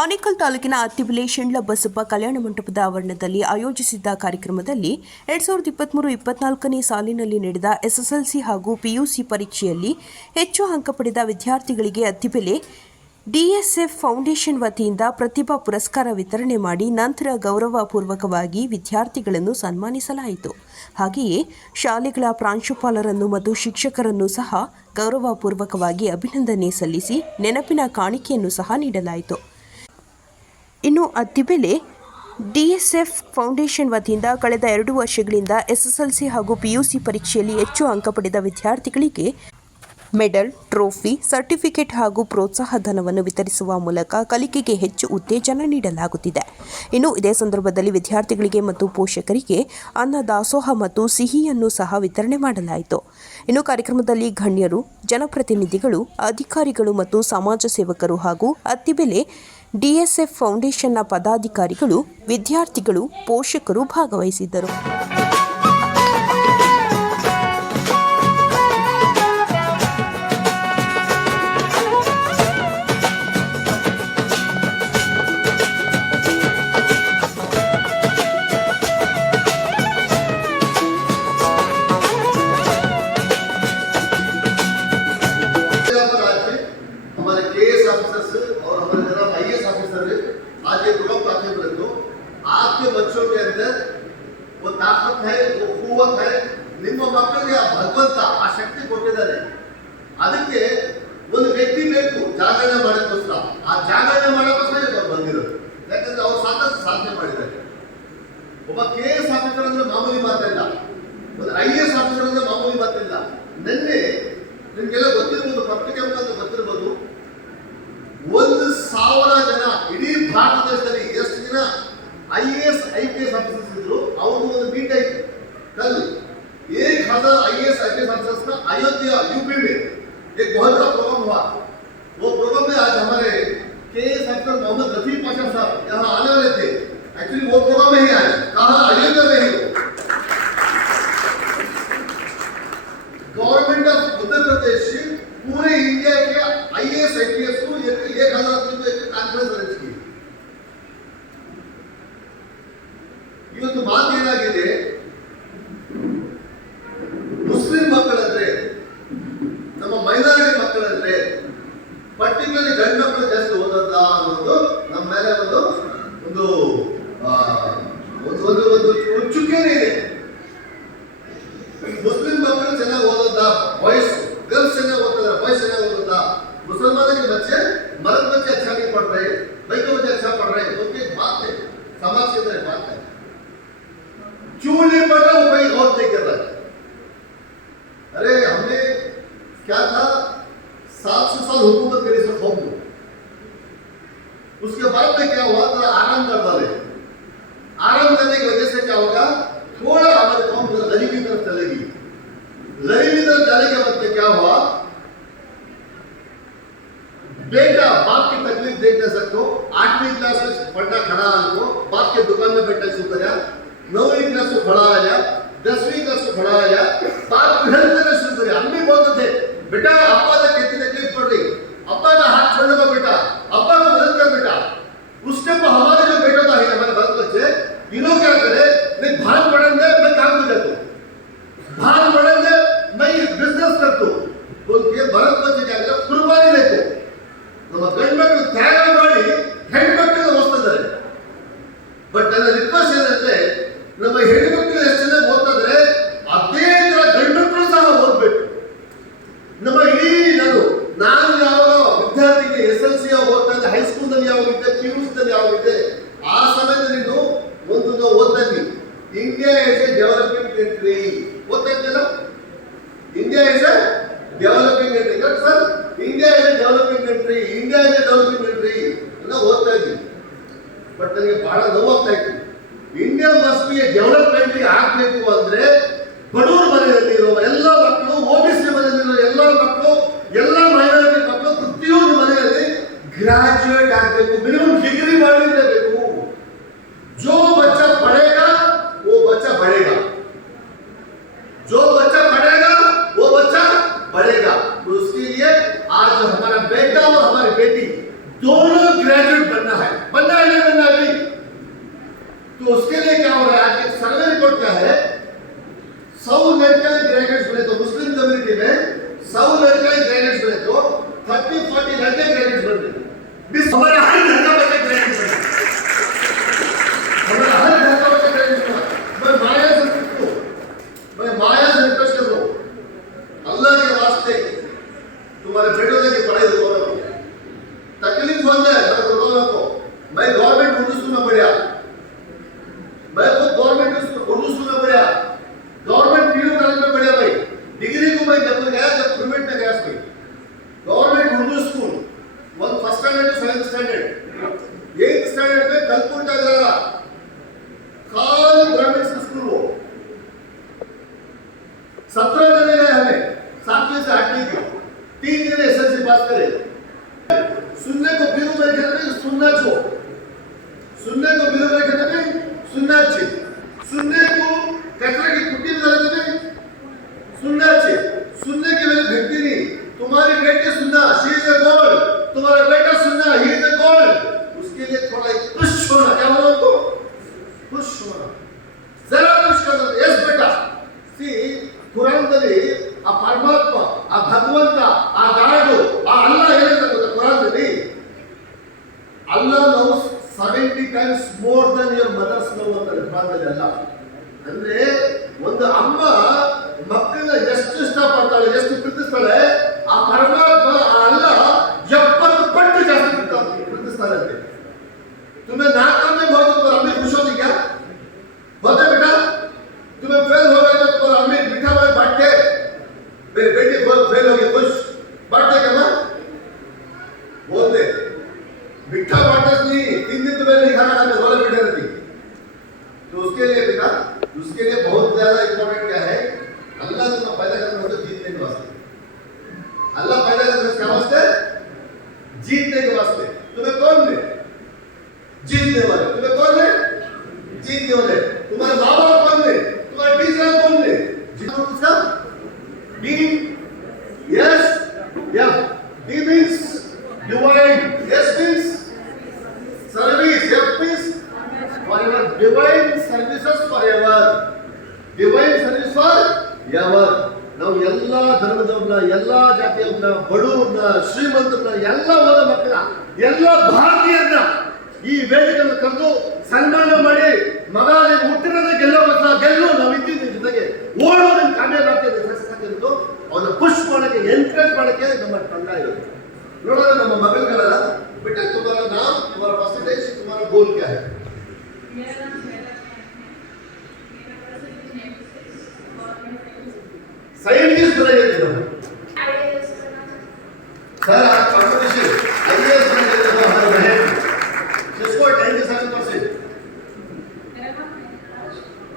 ಆನೇಕಲ್ ತಾಲೂಕಿನ ಅತ್ತಿಬೆಲೆ ಶೆಂಡ್ಲ ಬಸಪ್ಪ ಕಲ್ಯಾಣ ಮಂಟಪದ ಆವರಣದಲ್ಲಿ ಆಯೋಜಿಸಿದ್ದ ಕಾರ್ಯಕ್ರಮದಲ್ಲಿ 2023-24ನೇ ಸಾಲಿನಲ್ಲಿ ನಡೆದ ಎಸ್ಎಸ್ಎಲ್ಸಿ ಹಾಗೂ ಪಿಯುಸಿ ಪರೀಕ್ಷೆಯಲ್ಲಿ ಹೆಚ್ಚು ಅಂಕ ಪಡೆದ ವಿದ್ಯಾರ್ಥಿಗಳಿಗೆ ಅತ್ತಿಬೆಲೆ ಡಿಎಸ್ಎಫ್ ಫೌಂಡೇಶನ್ ವತಿಯಿಂದ ಪ್ರತಿಭಾ ಪುರಸ್ಕಾರ ವಿತರಣೆ ಮಾಡಿ ನಂತರ ಗೌರವಪೂರ್ವಕವಾಗಿ ವಿದ್ಯಾರ್ಥಿಗಳನ್ನು ಸನ್ಮಾನಿಸಲಾಯಿತು. ಹಾಗೆಯೇ ಶಾಲೆಗಳ ಪ್ರಾಂಶುಪಾಲರನ್ನು ಮತ್ತು ಶಿಕ್ಷಕರನ್ನು ಸಹ ಗೌರವಪೂರ್ವಕವಾಗಿ ಅಭಿನಂದನೆ ಸಲ್ಲಿಸಿ ನೆನಪಿನ ಕಾಣಿಕೆಯನ್ನು ಸಹ ನೀಡಲಾಯಿತು. ಇನ್ನು ಅತ್ತಿಬೆಲೆ ಡಿಎಸ್ಎಫ್ ಫೌಂಡೇಶನ್ ವತಿಯಿಂದ ಕಳೆದ 2 ವರ್ಷಗಳಿಂದ ಎಸ್ಎಸ್ಎಲ್ಸಿ ಹಾಗೂ ಪಿಯುಸಿ ಪರೀಕ್ಷೆಯಲ್ಲಿ ಹೆಚ್ಚು ಅಂಕ ಪಡೆದ ವಿದ್ಯಾರ್ಥಿಗಳಿಗೆ ಮೆಡಲ್, ಟ್ರೋಫಿ, ಸರ್ಟಿಫಿಕೇಟ್ ಹಾಗೂ ಪ್ರೋತ್ಸಾಹ ಧನವನ್ನು ವಿತರಿಸುವ ಮೂಲಕ ಕಲಿಕೆಗೆ ಹೆಚ್ಚು ಉತ್ತೇಜನ ನೀಡಲಾಗುತ್ತಿದೆ. ಇನ್ನು ಇದೇ ಸಂದರ್ಭದಲ್ಲಿ ವಿದ್ಯಾರ್ಥಿಗಳಿಗೆ ಮತ್ತು ಪೋಷಕರಿಗೆ ಅನ್ನ ದಾಸೋಹ ಮತ್ತು ಸಿಹಿಯನ್ನು ಸಹ ವಿತರಣೆ ಮಾಡಲಾಯಿತು. ಇನ್ನು ಕಾರ್ಯಕ್ರಮದಲ್ಲಿ ಗಣ್ಯರು, ಜನಪ್ರತಿನಿಧಿಗಳು, ಅಧಿಕಾರಿಗಳು ಮತ್ತು ಸಮಾಜ ಸೇವಕರು ಹಾಗೂ ಅತ್ತಿಬೆಲೆ ಡಿಎಸ್ಎಫ್ ಫೌಂಡೇಶನ್ನ ಪದಾಧಿಕಾರಿಗಳು, ವಿದ್ಯಾರ್ಥಿಗಳು, ಪೋಷಕರು ಭಾಗವಹಿಸಿದ್ದರು. आज ये ग्रुप आते बच्चों, आपके बच्चों के अंदर वो ताकत है, वो कुव्वत है, ನಿಮ್ಮ ಮಕ್ಕಳಿಗೆ ಭಗವಂತ ಆ ಶಕ್ತಿ ಕೊಟ್ಟಿದ್ದಾರೆ. ಅದಕ್ಕೆ ಒಂದು ವ್ಯಕ್ತಿ ಬೇಕು ಜಾಗರಣೆ ಮಾಡೋಕ್ಕೋಸ್ಕರ. ಆ ಜಾಗರಣೆ ಮಾಡೋಕ್ಕೋಸ್ಕರ ಅವ್ರು ಬಂದಿರೋದು. ಯಾಕಂದ್ರೆ ಅವ್ರು ಸಾಧನೆ ಮಾಡಿದ್ದಾರೆ. ಒಬ್ಬ KS ಆಫೀಸರ್ ಅಂದ್ರೆ ಮಾಮೂಲಿ ಮಾತಿಲ್ಲ, ಒಂದು IAS ಆಫೀಸರ್ ಅಂದ್ರೆ ಮಾಮೂಲಿ ಮಾತಿಲ್ಲ. ನಿನ್ನೆ ನಿಮ್ಗೆಲ್ಲ ಗೊತ್ತಿರ್ಬೋದು, ಪತ್ರಿಕೆ ಮುಖಾಂತರ ಗೊತ್ತಿರ್ಬೋದು, 1,000 ಜನ ಇಡೀ ಭಾರತ ದೇಶದಲ್ಲಿ ಎಷ್ಟು ಜನ IAS IPS ಆಫೀಸರ್ಸ್ ಇದ್ರು ಅವ್ರದ್ದು ಒಂದು ಮೀಟ್ ಆಯ್ತು. कल 1,000 IAS IPS ऑफिसर्स का अयोध्या यूपी में एक बहुत बड़ा प्रोग्राम हुआ. वो प्रोग्राम में आज हमारे KS ऑफिसर मोहम्मद रफी पाशा साहब यहाँ आने वाले थे. एक्चुअली वो प्रोग्राम में ही आए, कहा अयोध्या में ही. गवर्नमेंट ऑफ उत्तर प्रदेश पूरे इंडिया के IAS IPS को 1,000 को एक ಕಾನ್ಫರೆನ್ಸ್ ಅರೇಂಜ್ की. ಇವತ್ತು ಮಾತೇನಾಗಿದೆ, ಮುಸ್ಲಿಂ ಮಕ್ಕಳಂದ್ರೆ, ನಮ್ಮ ಮೈನಾರಿಟಿ ಮಕ್ಕಳಂದ್ರೆ, ಪರ್ಟಿಕ್ಯುಲರ್ಲಿ ಗಂಡು ಮಕ್ಕಳು ಜಾಸ್ತಿ ಓದೋದ ಅನ್ನೋದು ನಮ್ಮ ಮೇಲೆ ಒಂದು ಚುಕ್ಕೆನೇ ಇದೆ. ಮುಸ್ಲಿಂ ಮಕ್ಕಳು ಚೆನ್ನಾಗಿ ಓದೋದ, ಬಾಯ್ಸ್ गर्ल्स ಚೆನ್ನಾಗಿ ಓದ್ತಾರೆ, ಬಾಯ್ಸ್ ಚೆನ್ನಾಗಿ ಓದೋದ. मुसलमानों के बच्चे, मर्द बच्चे अच्छा नहीं पढ़ रहे, लड़के बच्चे अच्छा पढ़ रहे, तो ये बात है, समाज के अंदर बात है. क्यों नहीं पढ़ रहा वो कोई गौर नहीं कर रहा. अरे हमने क्या था, 700 साल हुकूमत करी सब कौम को. उसके बाद में क्या हुआ, थोड़ा आराम कर डाले. आराम करने की वजह से क्या होगा, थोड़ा हमारी कौम गरीबी तरफ चलेगी. गरीबी तरफ जाने के बाद में क्या हुआ, बेटा बाप की तकलीफ देख नहीं सकते. 8वीं क्लास में पढ़ना खड़ा को बाप के दुकान में बैठा शुरू कर, 9वीं क्लास में खड़ा आया, 10वीं क्लास में खड़ा आया, बाप हेल्प करना शुरू करे. हम भी बोलते थे बेटा अब्बा तक कितनी तकलीफ पड़ रही, अब्बा का हाथ छोड़ने का बेटा, अब्बा को मदद कर बेटा. उस टाइम पर हमारे जो बेटा था, हमारे भारत बच्चे, इन्हों क्या करे, नहीं भारत पढ़ेंगे मैं काम कर देता हूँ, भारत पढ़ेंगे मैं बिजनेस करता हूँ बोल के भारत बच्चे क्या करे, कुर्बानी देते. ನಮ್ಮ ಗಂಡು ಮಕ್ಕಳು ತ್ಯಾಗ ಮಾಡಿ ಹೆಣ್ಣು ಮಕ್ಕಳಿಗೆ ಓದ್ತಿದ್ದಾರೆ. ಬಟ್ ನನ್ನ ರಿಕ್ವೆಸ್ಟ್ ಏನಂದ್ರೆ, ನಮ್ಮ ಹೆಣ್ಣು ಮಕ್ಕಳು ಎಷ್ಟು ಜನ ಓದ್ತಾ ಇದ್ರೆ ಅದೇ ತರ ಗಂಡು ಮಕ್ಕಳು ಸಹ ಓದ್ಬೇಕು. ನಮ್ಮ ಇಡೀ ನಾನು ಯಾವ ವಿದ್ಯಾರ್ಥಿಗೆ SLC ಓದ್ತಾ ಇದ್ದೆ, ಹೈಸ್ಕೂಲ್ನಲ್ಲಿ ಯಾವ ಇದ್ದೆ, PUCದಲ್ಲಿ ಯಾವ ಇದ್ದೆ, ಆ ಸಮಯದಲ್ಲಿ ನೀನು ಒಂದು ಓದ್ತಾ ಇದ್ವಿ, India is a developing country ಓದ್ತಾ ಇದ್ದಲ್ಲ. India is a developing country sir, India is a developing country, India is a developing country ಅಂತ ಓದ್ತಾ ಇದ್ವಿ. ಬಟ್ ನನಗೆ ಬಹಳ ನೋವಾಗ್ತಾ ಇತ್ತು. India must be a develop country ಆಗಬೇಕು ಅಂದ್ರೆ ಬಡವರ ಮನೆಯಲ್ಲಿ ಇರುವ ಎಲ್ಲ ಮಕ್ಕಳು, OBC ಮನೆಯಲ್ಲಿರೋ ಎಲ್ಲ ಮಕ್ಕಳು, ಎಲ್ಲ ಮೈನಾರಿಟಿ ಮಕ್ಕಳು ಪ್ರತಿಯೊಂದು ಮನೆಯಲ್ಲಿ ಗ್ರಾಜುಯೇಟ್ ಆಗಬೇಕು, ಮಿನಿಮಮ್ ಡಿಗ್ರಿ ಮಾಡಿರಬೇಕು. जो बच्चा पढ़ेगा वो बच्चा बढ़ेगा, जो बच्चा पढ़ेगा वो बच्चा बढ़ेगा. तो उसके लिए आज हमारा बेटा और हमारी बेटी दोनों ग्रेजुएट बनना है. उसके लिए क्या हो रहा है? आज एक सर्वे रिपोर्ट क्या है, 100 लड़कियां ग्रेजुएट्स बने तो मुस्लिम कम्युनिटी में 100 लड़कियां ग्रेजुएट्स बने तो 30-40 लड़के ग्रेजुएट्स बन गए। हमारा हर घर का बच्चा ग्रेजुएट बना, हमारा हर घर का बच्चा ग्रेजुएट बना। मैं माया से रिक्वेस्ट कर रहा हूँ, अल्लाह के वास्ते तुम्हारे बेटों की पढ़ाई दोनों को तकलीफ होता है, दोनों को। मैं गवर्नमेंट उर्दू स्कूल में पढ़ा, मैं तो गवर्नमेंट उर्दू स्कूल में पढ़ा, गवर्नमेंट पीयू कॉलेज में पढ़ा। भाई डिग्री को मैं जब गया, जब प्राइवेट में गया, government Urdu school first standard to 7th standard, 8th standard में कलपुर का जरा खाली ग्रामीण स्कूल हो। 17 जने गए हमें 7वीं से 8वीं के, 3 जने एसएससी पास करे। सुनने को बिरु में कहते हैं सुनना छो, सुनने को बिरु में कहते हैं सुनना चाहिए, सुनने को कचरे की कुट्टी में डालते हैं सुनना चाहिए, सुनने की वजह भेजती नहीं। तुम्हारी बेटी सुनना, शी इज अ गर्ल, तुम्हारा बेटा सुनना, ही इज अ गर्ल। उसके लिए थोड़ा पुश होना, क्या बोलो उनको, पुश होना, जरा पुश कर दो। यस बेटा, सी ಕುರಾನ್ದಲ್ಲಿ ಆ ಪರಮಾತ್ಮ, ಆ ಭಗವಂತ, ಆ ಗಾಡು, ಆ ಅಲ್ಲ ಹೇಳಿದ ಕುರಾನ್ದಲ್ಲಿ Allah loves 70 times more than your mother's love ಅಂತ ಕುರಾನ್ದಲ್ಲಿ ಅಲ್ಲ. ಅಂದ್ರೆ ಒಂದು ಅಮ್ಮ ಮಕ್ಕಳನ್ನ ಎಷ್ಟು ಇಷ್ಟಪಡ್ತಾಳೆ, ಎಷ್ಟು ಪ್ರೀತಿಸ್ತಾಳೆ, ಆ ಪರಮಾತ್ಮ, ಆ ಅಲ್ಲ 70 ಪಟ್ಟು ಜಾಸ್ತಿ ಪ್ರೀತಿಸ್ತಾಳೆ ಅಂತೆ. तुम्हें नाक में बहुत तो अम्मी खुश होती क्या? होते बेटा? तुम्हें फेल हो गए तो तुम्हारा अम्मी मीठा में बांट के मेरी बेटी फेल हो गई खुश बांटते क्या मां? बोलते मीठा बांटने नहीं, 3 दिन तुम्हें नहीं खाना, खाने वाले मीठे रहती। तो उसके लिए बेटा, उसके लिए बहुत ज्यादा इंपॉर्टेंट क्या है, अल्लाह तुम्हें पैदा करना होता है जीतने के वास्ते। अल्लाह पैदा करना क्या वास्ते? जीतने के वास्ते। तुम्हें कौन दे? जीतने वाले। तुम्हें कौन है? जीतने वाले। तुम्हारे माँ बाप कौन है? तुम्हारे टीचर कौन है? जीतना किसका? D, yes, F. D means divine, yes means service, F means forever. Divine services forever. Divine service forever. ನಾವು ಎಲ್ಲ ಧರ್ಮದವ್ರನ್ನ, ಎಲ್ಲ ಜಾತಿಯವ್ರನ್ನ, ಬಡವ್ರನ್ನ, ಶ್ರೀಮಂತರನ್ನ, ಎಲ್ಲ ಹೋದ ಮಕ್ಕಳ, ಎಲ್ಲ ಭಾರತೀಯರನ್ನ ಈ ವೇದಿಕೆಯನ್ನು ಕರೆದು ಸನ್ಮಾನ ಮಾಡಿ, ಮಗ ನೀವು ಹುಟ್ಟಿರೋದೇ ಗೆಲ್ಲೋಬೇಕ, ಗೆಲ್ಲು, ನಾವು ಇದ್ದೀವಿ ಜೊತೆಗೆ, ಓಡೋದನ್ನ ಕಾಮ್ಯಾಬ್ ಆಗ್ತದೆ, ಸಕ್ಸಸ್ ಆಗ್ತದೆ, ಅವನ್ನ ಪುಷ್ ಮಾಡಕ್ಕೆ, ಎನ್ಕರೇಜ್ ಮಾಡಕ್ಕೆ ನಮ್ಮ ತಂಡ ಇರುತ್ತೆ. ನೋಡೋಣ ನಮ್ಮ ಮಗಳುಗಳೆಲ್ಲ बेटा तुम्हारा नाम, तुम्हारा परसेंटेज, तुम्हारा गोल क्या है? मेरा नाम मेरा साइंटिस्ट बनाइए तुम। सर आज कंपटीशन आईएएस बनने के लिए हमारे बहन जिसको 97%।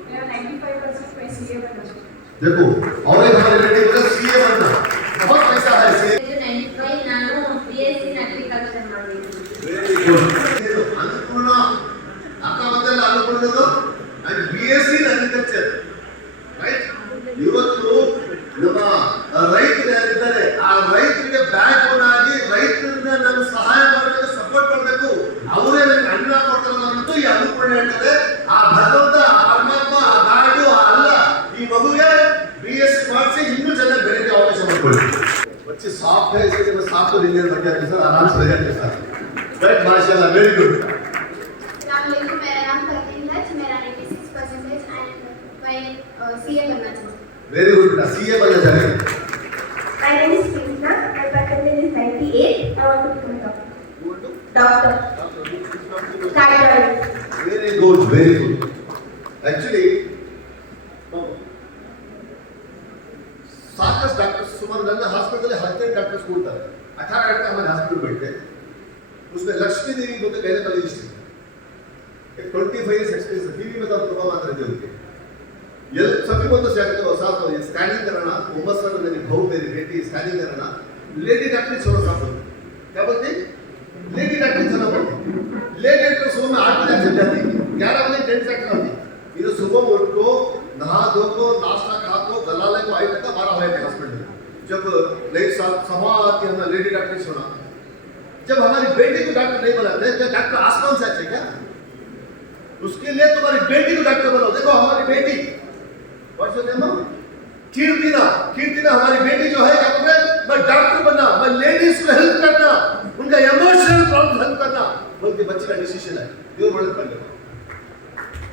मेरा 95% मैं सीए बनना। देखो और एक हमारे बेटे को सीए बनना बहुत पैसा है सीए। जो 95 ನಾನು बीएससी in agriculture ಮಾಡಿದ್ದೀನಿ. Very good. ಅನ್ನಪೂರ್ಣ ಅಕ್ಕ ಬಂದಲ್ಲ ಅನ್ನಪೂರ್ಣದು and BSc in agriculture right. ಇವತ್ತು ನಮ್ಮ ರೈತರು ಯಾರಿದ್ದಾರೆ ಆ ರೈತರಿಗೆ ಬ್ಯಾಕ್ ಬೋನ್ ಆಗಿ ರೈತರನ್ನ ನಾನು ಸಹಾಯ ಮಾಡಬೇಕು, ಸಪೋರ್ಟ್ ಮಾಡಬೇಕು, ಅವರೇ ನನಗೆ ಅನ್ನ ಕೊಡ್ತಾರೆ ಅನ್ನೋದು ಈ ಅನ್ನಪೂರ್ಣ ಹೇಳ್ತಾರೆ. ಆ ಭಗವಂತ, ಆ ಪರಮಾತ್ಮ, ಆ ಗಾಡು, ಆ ಅಲ್ಲ ಈ ಮಗುಗೆ ಬಿಎಸ್ಸಿ ಮಾಡಿಸಿ ಇನ್ನೂ ಚೆನ್ನಾಗಿ ಬೆಳೆಯಕ್ಕೆ ಅವಕಾಶ ಮಾಡಿಕೊಳ್ಳಿ. बच्चे सॉफ्ट है, इसलिए मैं सॉफ्ट तो इंजीनियर बन गया सर, आराम से रह जाते सर। राइट, माशाल्लाह, वेरी गुड। अस्सलामुअलैकुम, मेरा नाम फरदीन है, मेरा 96% एंड मैं सीए बनना चाहती हूँ। वेरी गुड बेटा, सीए बनना चाह रहे हैं। My name is Krishna, my percentage is 98. I want to become a doctor. Cardiologist. Very good, very good. Actually, साकस डॉक्टर सुमार नन्ना हॉस्पिटल में 18 डॉक्टर स्कूल था, 18 डॉक्टर हमारे हॉस्पिटल बैठते। उसमें लक्ष्मी देवी बोलते गायनेकोलॉजिस्ट थी, एक 25 इयर्स एक्सपीरियंस, टीवी में तो प्रोग्राम आते रहते उनके। ये सभी को तो साथ हो, स्कैनिंग कराना, उम्र सर मेरी बहू मेरी बेटी स्कैनिंग कराना, लेडी डॉक्टर छोड़ो साथ हो, क्या बोलते? लेडी डॉक्टर छोड़ो बोलते। लेडी डॉक्टर सुबह में 8 बजे चल जाती, 11 बजे डेंट डॉक्टर आती। ये सुबह उठ को नहा धो को नाश्ता खा को गलाले को आई तक 12 बजे हॉस्पिटल। जब नई सभा आती है हमने लेडी डॉक्टर सुना, जब हमारी बेटी को डॉक्टर नहीं बनाते तो डॉक्टर आसमान से आते क्या? उसके लिए तुम्हारी बेटी को डॉक्टर बनाओ। देखो हमारी बेटी what's your name? Kirtina. Kirtina हमारी बेटी जो है क्या बोलते हैं, मैं डॉक्टर बनना, मैं लेडीज को हेल्प करना, उनका इमोशनल प्रॉब्लम हेल्प करना, बल्कि बच्चे का डिसीजन है ये वर्ड कर ले।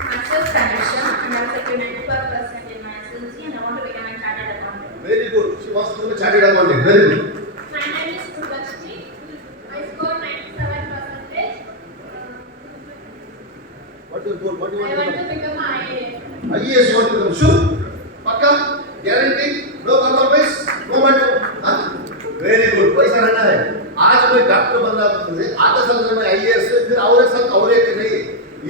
Master's condition and I have 94% in my SLC and I want to become a chartered accountant. Very good, she wants to be chartered accountant, very good. My name is Subhashri. I scored 97%. What your goal? What you I want want to become an IAS. IAS want to become sure? पक्का? Guarantee? No compromise? No matter? हां, very good, पैसा रहना है। आज मैं doctor बनना है, आधा साल में आईएएस से फिर और एक साल और एक नहीं,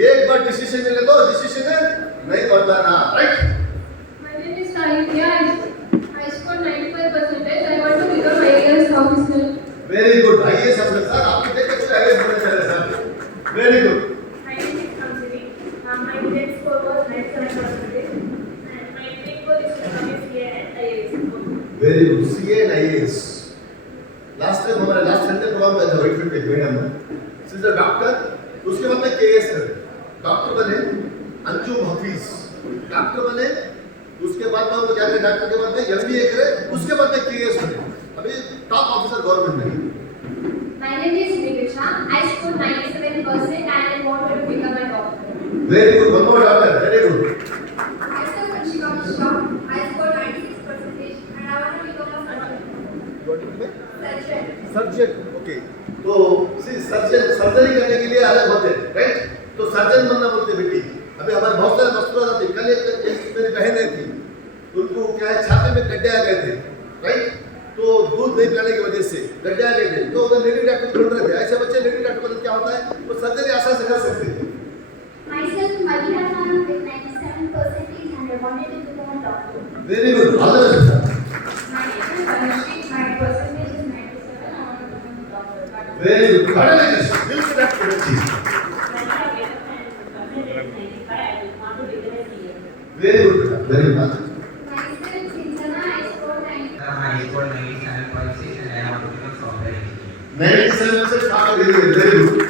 एक बार डिसीजन ले लो, डिसीजन नहीं बदलना, right? My name is Sahitya. I scored 95%. I want to become IAS officer. Very good, IAS officer. Sir आपके देख के कुछ आईएएस बनना चाह रहे sir, very good. My name is Kamsini. My test score was 97%. And my dream goal is to become a CA and IAS. Very good, CA and IAS. Last time हमारा last Sunday programme था white field पे madam ने sister doctor, उसके बाद में KS करे, doctor बने Anjum Hafeez, doctor बने, उसके बाद में वो जाके डॉक्टर के बाद में एमबीए करे, उसके बाद में केएस बने, अभी टॉप ऑफिसर गवर्नमेंट में। My name is Nitisha. I scored 97% and I wanted to become a doctor. Very good, one more doctor, very good. Myself Anshika Mishra. I scored 96% and I want to become a surgeon. Surgeon. Surgeon, okay. तो सी surgeon, surgery करने के लिए अलग होते हैं, right? तो surgeon बनना बोलते बेटी। अभी हमारे बहुत सारे मस्तूरा थे, कल एक मेरी बहनें थी, उनको क्या है छाती में गड्ढे आ गए थे, राइट? तो दूध नहीं पिलाने की वजह से गड्ढे आ गए थे, तो उधर लेडी डॉक्टर ढूंढ रहे थे। ऐसे बच्चे लेडी डॉक्टर को क्या होता है, वो सर्जरी आसान से कर सकते हैं। Myself Madhura Khan with 97% and I wanted to become a doctor. Very good, all the best. My name is Anashri. My percentage is 97. I want to become a doctor. Very good, congratulation, दिल से doctor बच्ची। Very good, very good. Myself Chinchana. I scored 90. I scored 97.6 and I want to become software engineer. 97 से start हो गई, very good.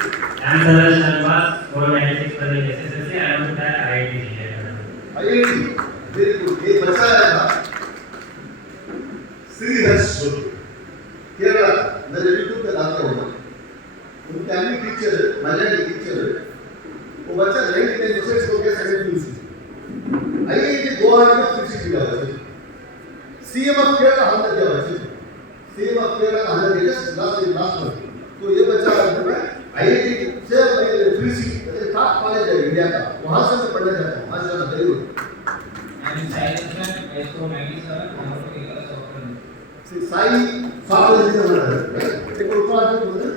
I'm Saraj Sharma, scored 96% SSLC. I want to try IIT here. IIT, very good. ये बच्चा है ना श्रीहर्ष केरला, मेरे YouTube पे डालते हो, उनकी फैमिली टीचर है, मलयाली टीचर है, वो बच्चा 99% हो गया सेकंड पीयूसी, आईआईटी गुवाहाटी में 360 दिया बच्चे, सीएम ऑफ केरला 100 दिया बच्चे, सीएम ऑफ केरला 100 दिया लास्ट मंथ। तो ये बच्चा आईआईटी से 360 टॉप कॉलेज है इंडिया का, वहां से मैं पढ़ने जाता हूँ, माशाल्लाह, very good. I'm Sai Krishnan, I scored 97 and I want to become a software engineer. Sai software engineer है, एक और ऊपर आके बोलते हैं।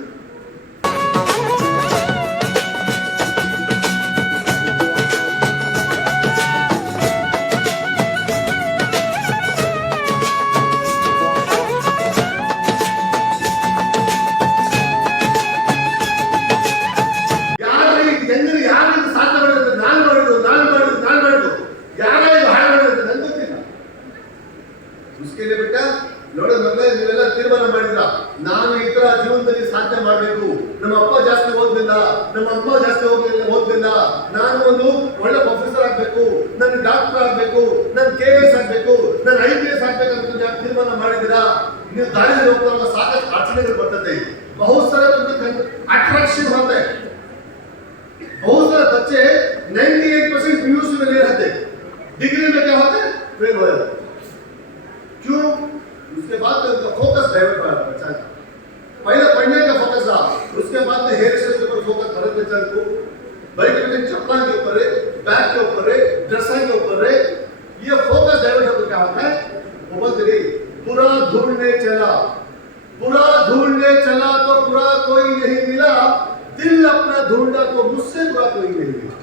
उसके लिए बेटा ನೋಡಿ ಮಕ್ಕಳೇ ನೀವೆಲ್ಲ ತೀರ್ಮಾನ ಮಾಡಿದ್ರ ನಾನು ಈ ತರ ಜೀವನದಲ್ಲಿ ಸಾಧನೆ ಮಾಡಬೇಕು, ನಮ್ಮ ಅಪ್ಪ ಜಾಸ್ತಿ ಓದಲಿಲ್ಲ, ನಮ್ಮ ಅಮ್ಮ ಜಾಸ್ತಿ ಓದಲಿಲ್ಲ, ನಾನು ಒಂದು ಒಳ್ಳೆ ಪ್ರೊಫೆಸರ್ ಆಗಬೇಕು, ನಾನು ಡಾಕ್ಟರ್ ಆಗಬೇಕು, ನಾನು ಕೆಎಎಸ್ ಆಗಬೇಕು, ನಾನು ಐಪಿಎಸ್ ಆಗಬೇಕು ಅಂತ ನೀವು ತೀರ್ಮಾನ ಮಾಡಿದಿರಾ? ನೀವು ದಾರಿಯಲ್ಲಿ ಹೋಗ್ತಾಗ ಸಾಕಷ್ಟು ಅಡಚಣೆಗಳು ಬರ್ತದೆ, बहुत सारे अट्रैक्शन होता है, बहुत सारे बच्चे 98% पीयूसी में ले रहते, डिग्री में क्या होता है फेल हो जाते, क्यों? उसके बाद में उनका फोकस डाइवर्ट हो जाता है बच्चा का, पहले पढ़ने का फोकस रहा, उसके बाद में हेयर स्टाइल के ऊपर फोकस करते बच्चा को, बड़े बड़े चप्पल के ऊपर है, बैग के ऊपर है, ड्रेसिंग के ऊपर है, ये फोकस डाइवर्ट होकर क्या होता है, वो बोलते नहीं पूरा ढूंढने चला, पूरा ढूंढने चला तो पूरा कोई नहीं मिला, दिल अपना ढूंढा तो मुझसे बुरा कोई नहीं मिला,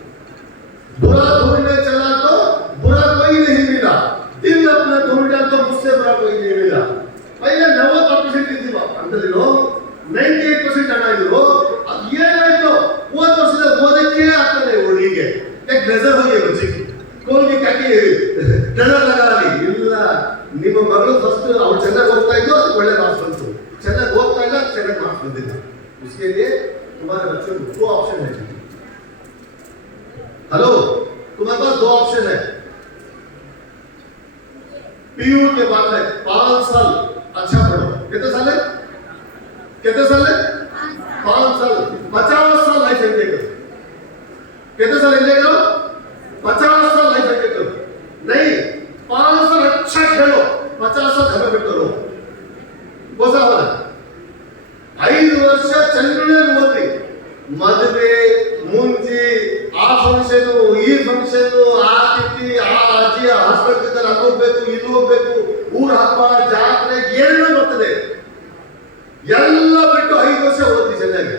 बुरा ढूंढने चला तो बुरा कोई नहीं मिला, दिल अपना ढूंढा तो मुझसे बुरा कोई नहीं मिला। पहले 90% ಇದ್ದೀವಿ ಅಂತಲಿರೋ 98% ಹಣ ಇದ್ರು, ಅದು ಏನಾಯ್ತು ಒಂದು ವರ್ಷದ ಓದಕ್ಕೆ ಆಗ್ತದೆ ಹುಡುಗಿಗೆ, ಯಾಕೆ ನಜರ್ ಹೋಗಿ ಬಚ್ಚಿ ಕೋಲ್ಗೆ ಕಾಕಿ ನಜರ್ ಲಗಾಲಿ ಇಲ್ಲ, ನಿಮ್ಮ ಮಗಳು ಫಸ್ಟ್ ಅವ್ರು ಚೆನ್ನಾಗಿ ಓದ್ತಾ ಇದ್ದು ಅದಕ್ಕೆ ಒಳ್ಳೆ ಮಾರ್ಕ್ಸ್ ಬಂತು, ಚೆನ್ನಾಗಿ ಓದ್ತಾ ಇಲ್ಲ ಚೆನ್ನಾಗಿ ಮಾರ್ಕ್ಸ್ ಬಂದಿಲ್ಲ, उसके लिए तुम्हारे बच्चों को 2 ऑप्शन है, हेलो, तुम्हारे पास दो ऑप्शन है। पीयू के बाद में 5 साल अच्छा पढ़ो। कितने साल है? कितने साल है? 5 साल। 50 साल लाइफ एंजॉय करो। कितने साल एंजॉय करो? 50 साल लाइफ एंजॉय करो। नहीं, 5 साल अच्छा खेलो, 50 साल घर में बैठ करो। गोसा होना 5 ವರ್ಷ ಚೆನ್ನಾಗಿ ಓದಿ, ಮದುವೆ ಮುಂಚೆ ಆ ಫಂಕ್ಷನ್ ಈ ಫಂಕ್ಷನ್ ಆ ತಿಥಿ ಆ ಅಜ್ಜಿ ಹಾಸ್ಪಿಟಲ್ ಅಲ್ಲಿ ಹೋಗ್ಬೇಕು, ಇಲ್ಲಿ ಹೋಗ್ಬೇಕು, ಊರ ಹಬ್ಬ ಜಾತ್ರೆ ಏನೇನೋ ಬರ್ತದೆ, ಎಲ್ಲ ಬಿಟ್ಟು 5 ವರ್ಷ ಓದಿ ಚೆನ್ನಾಗಿ.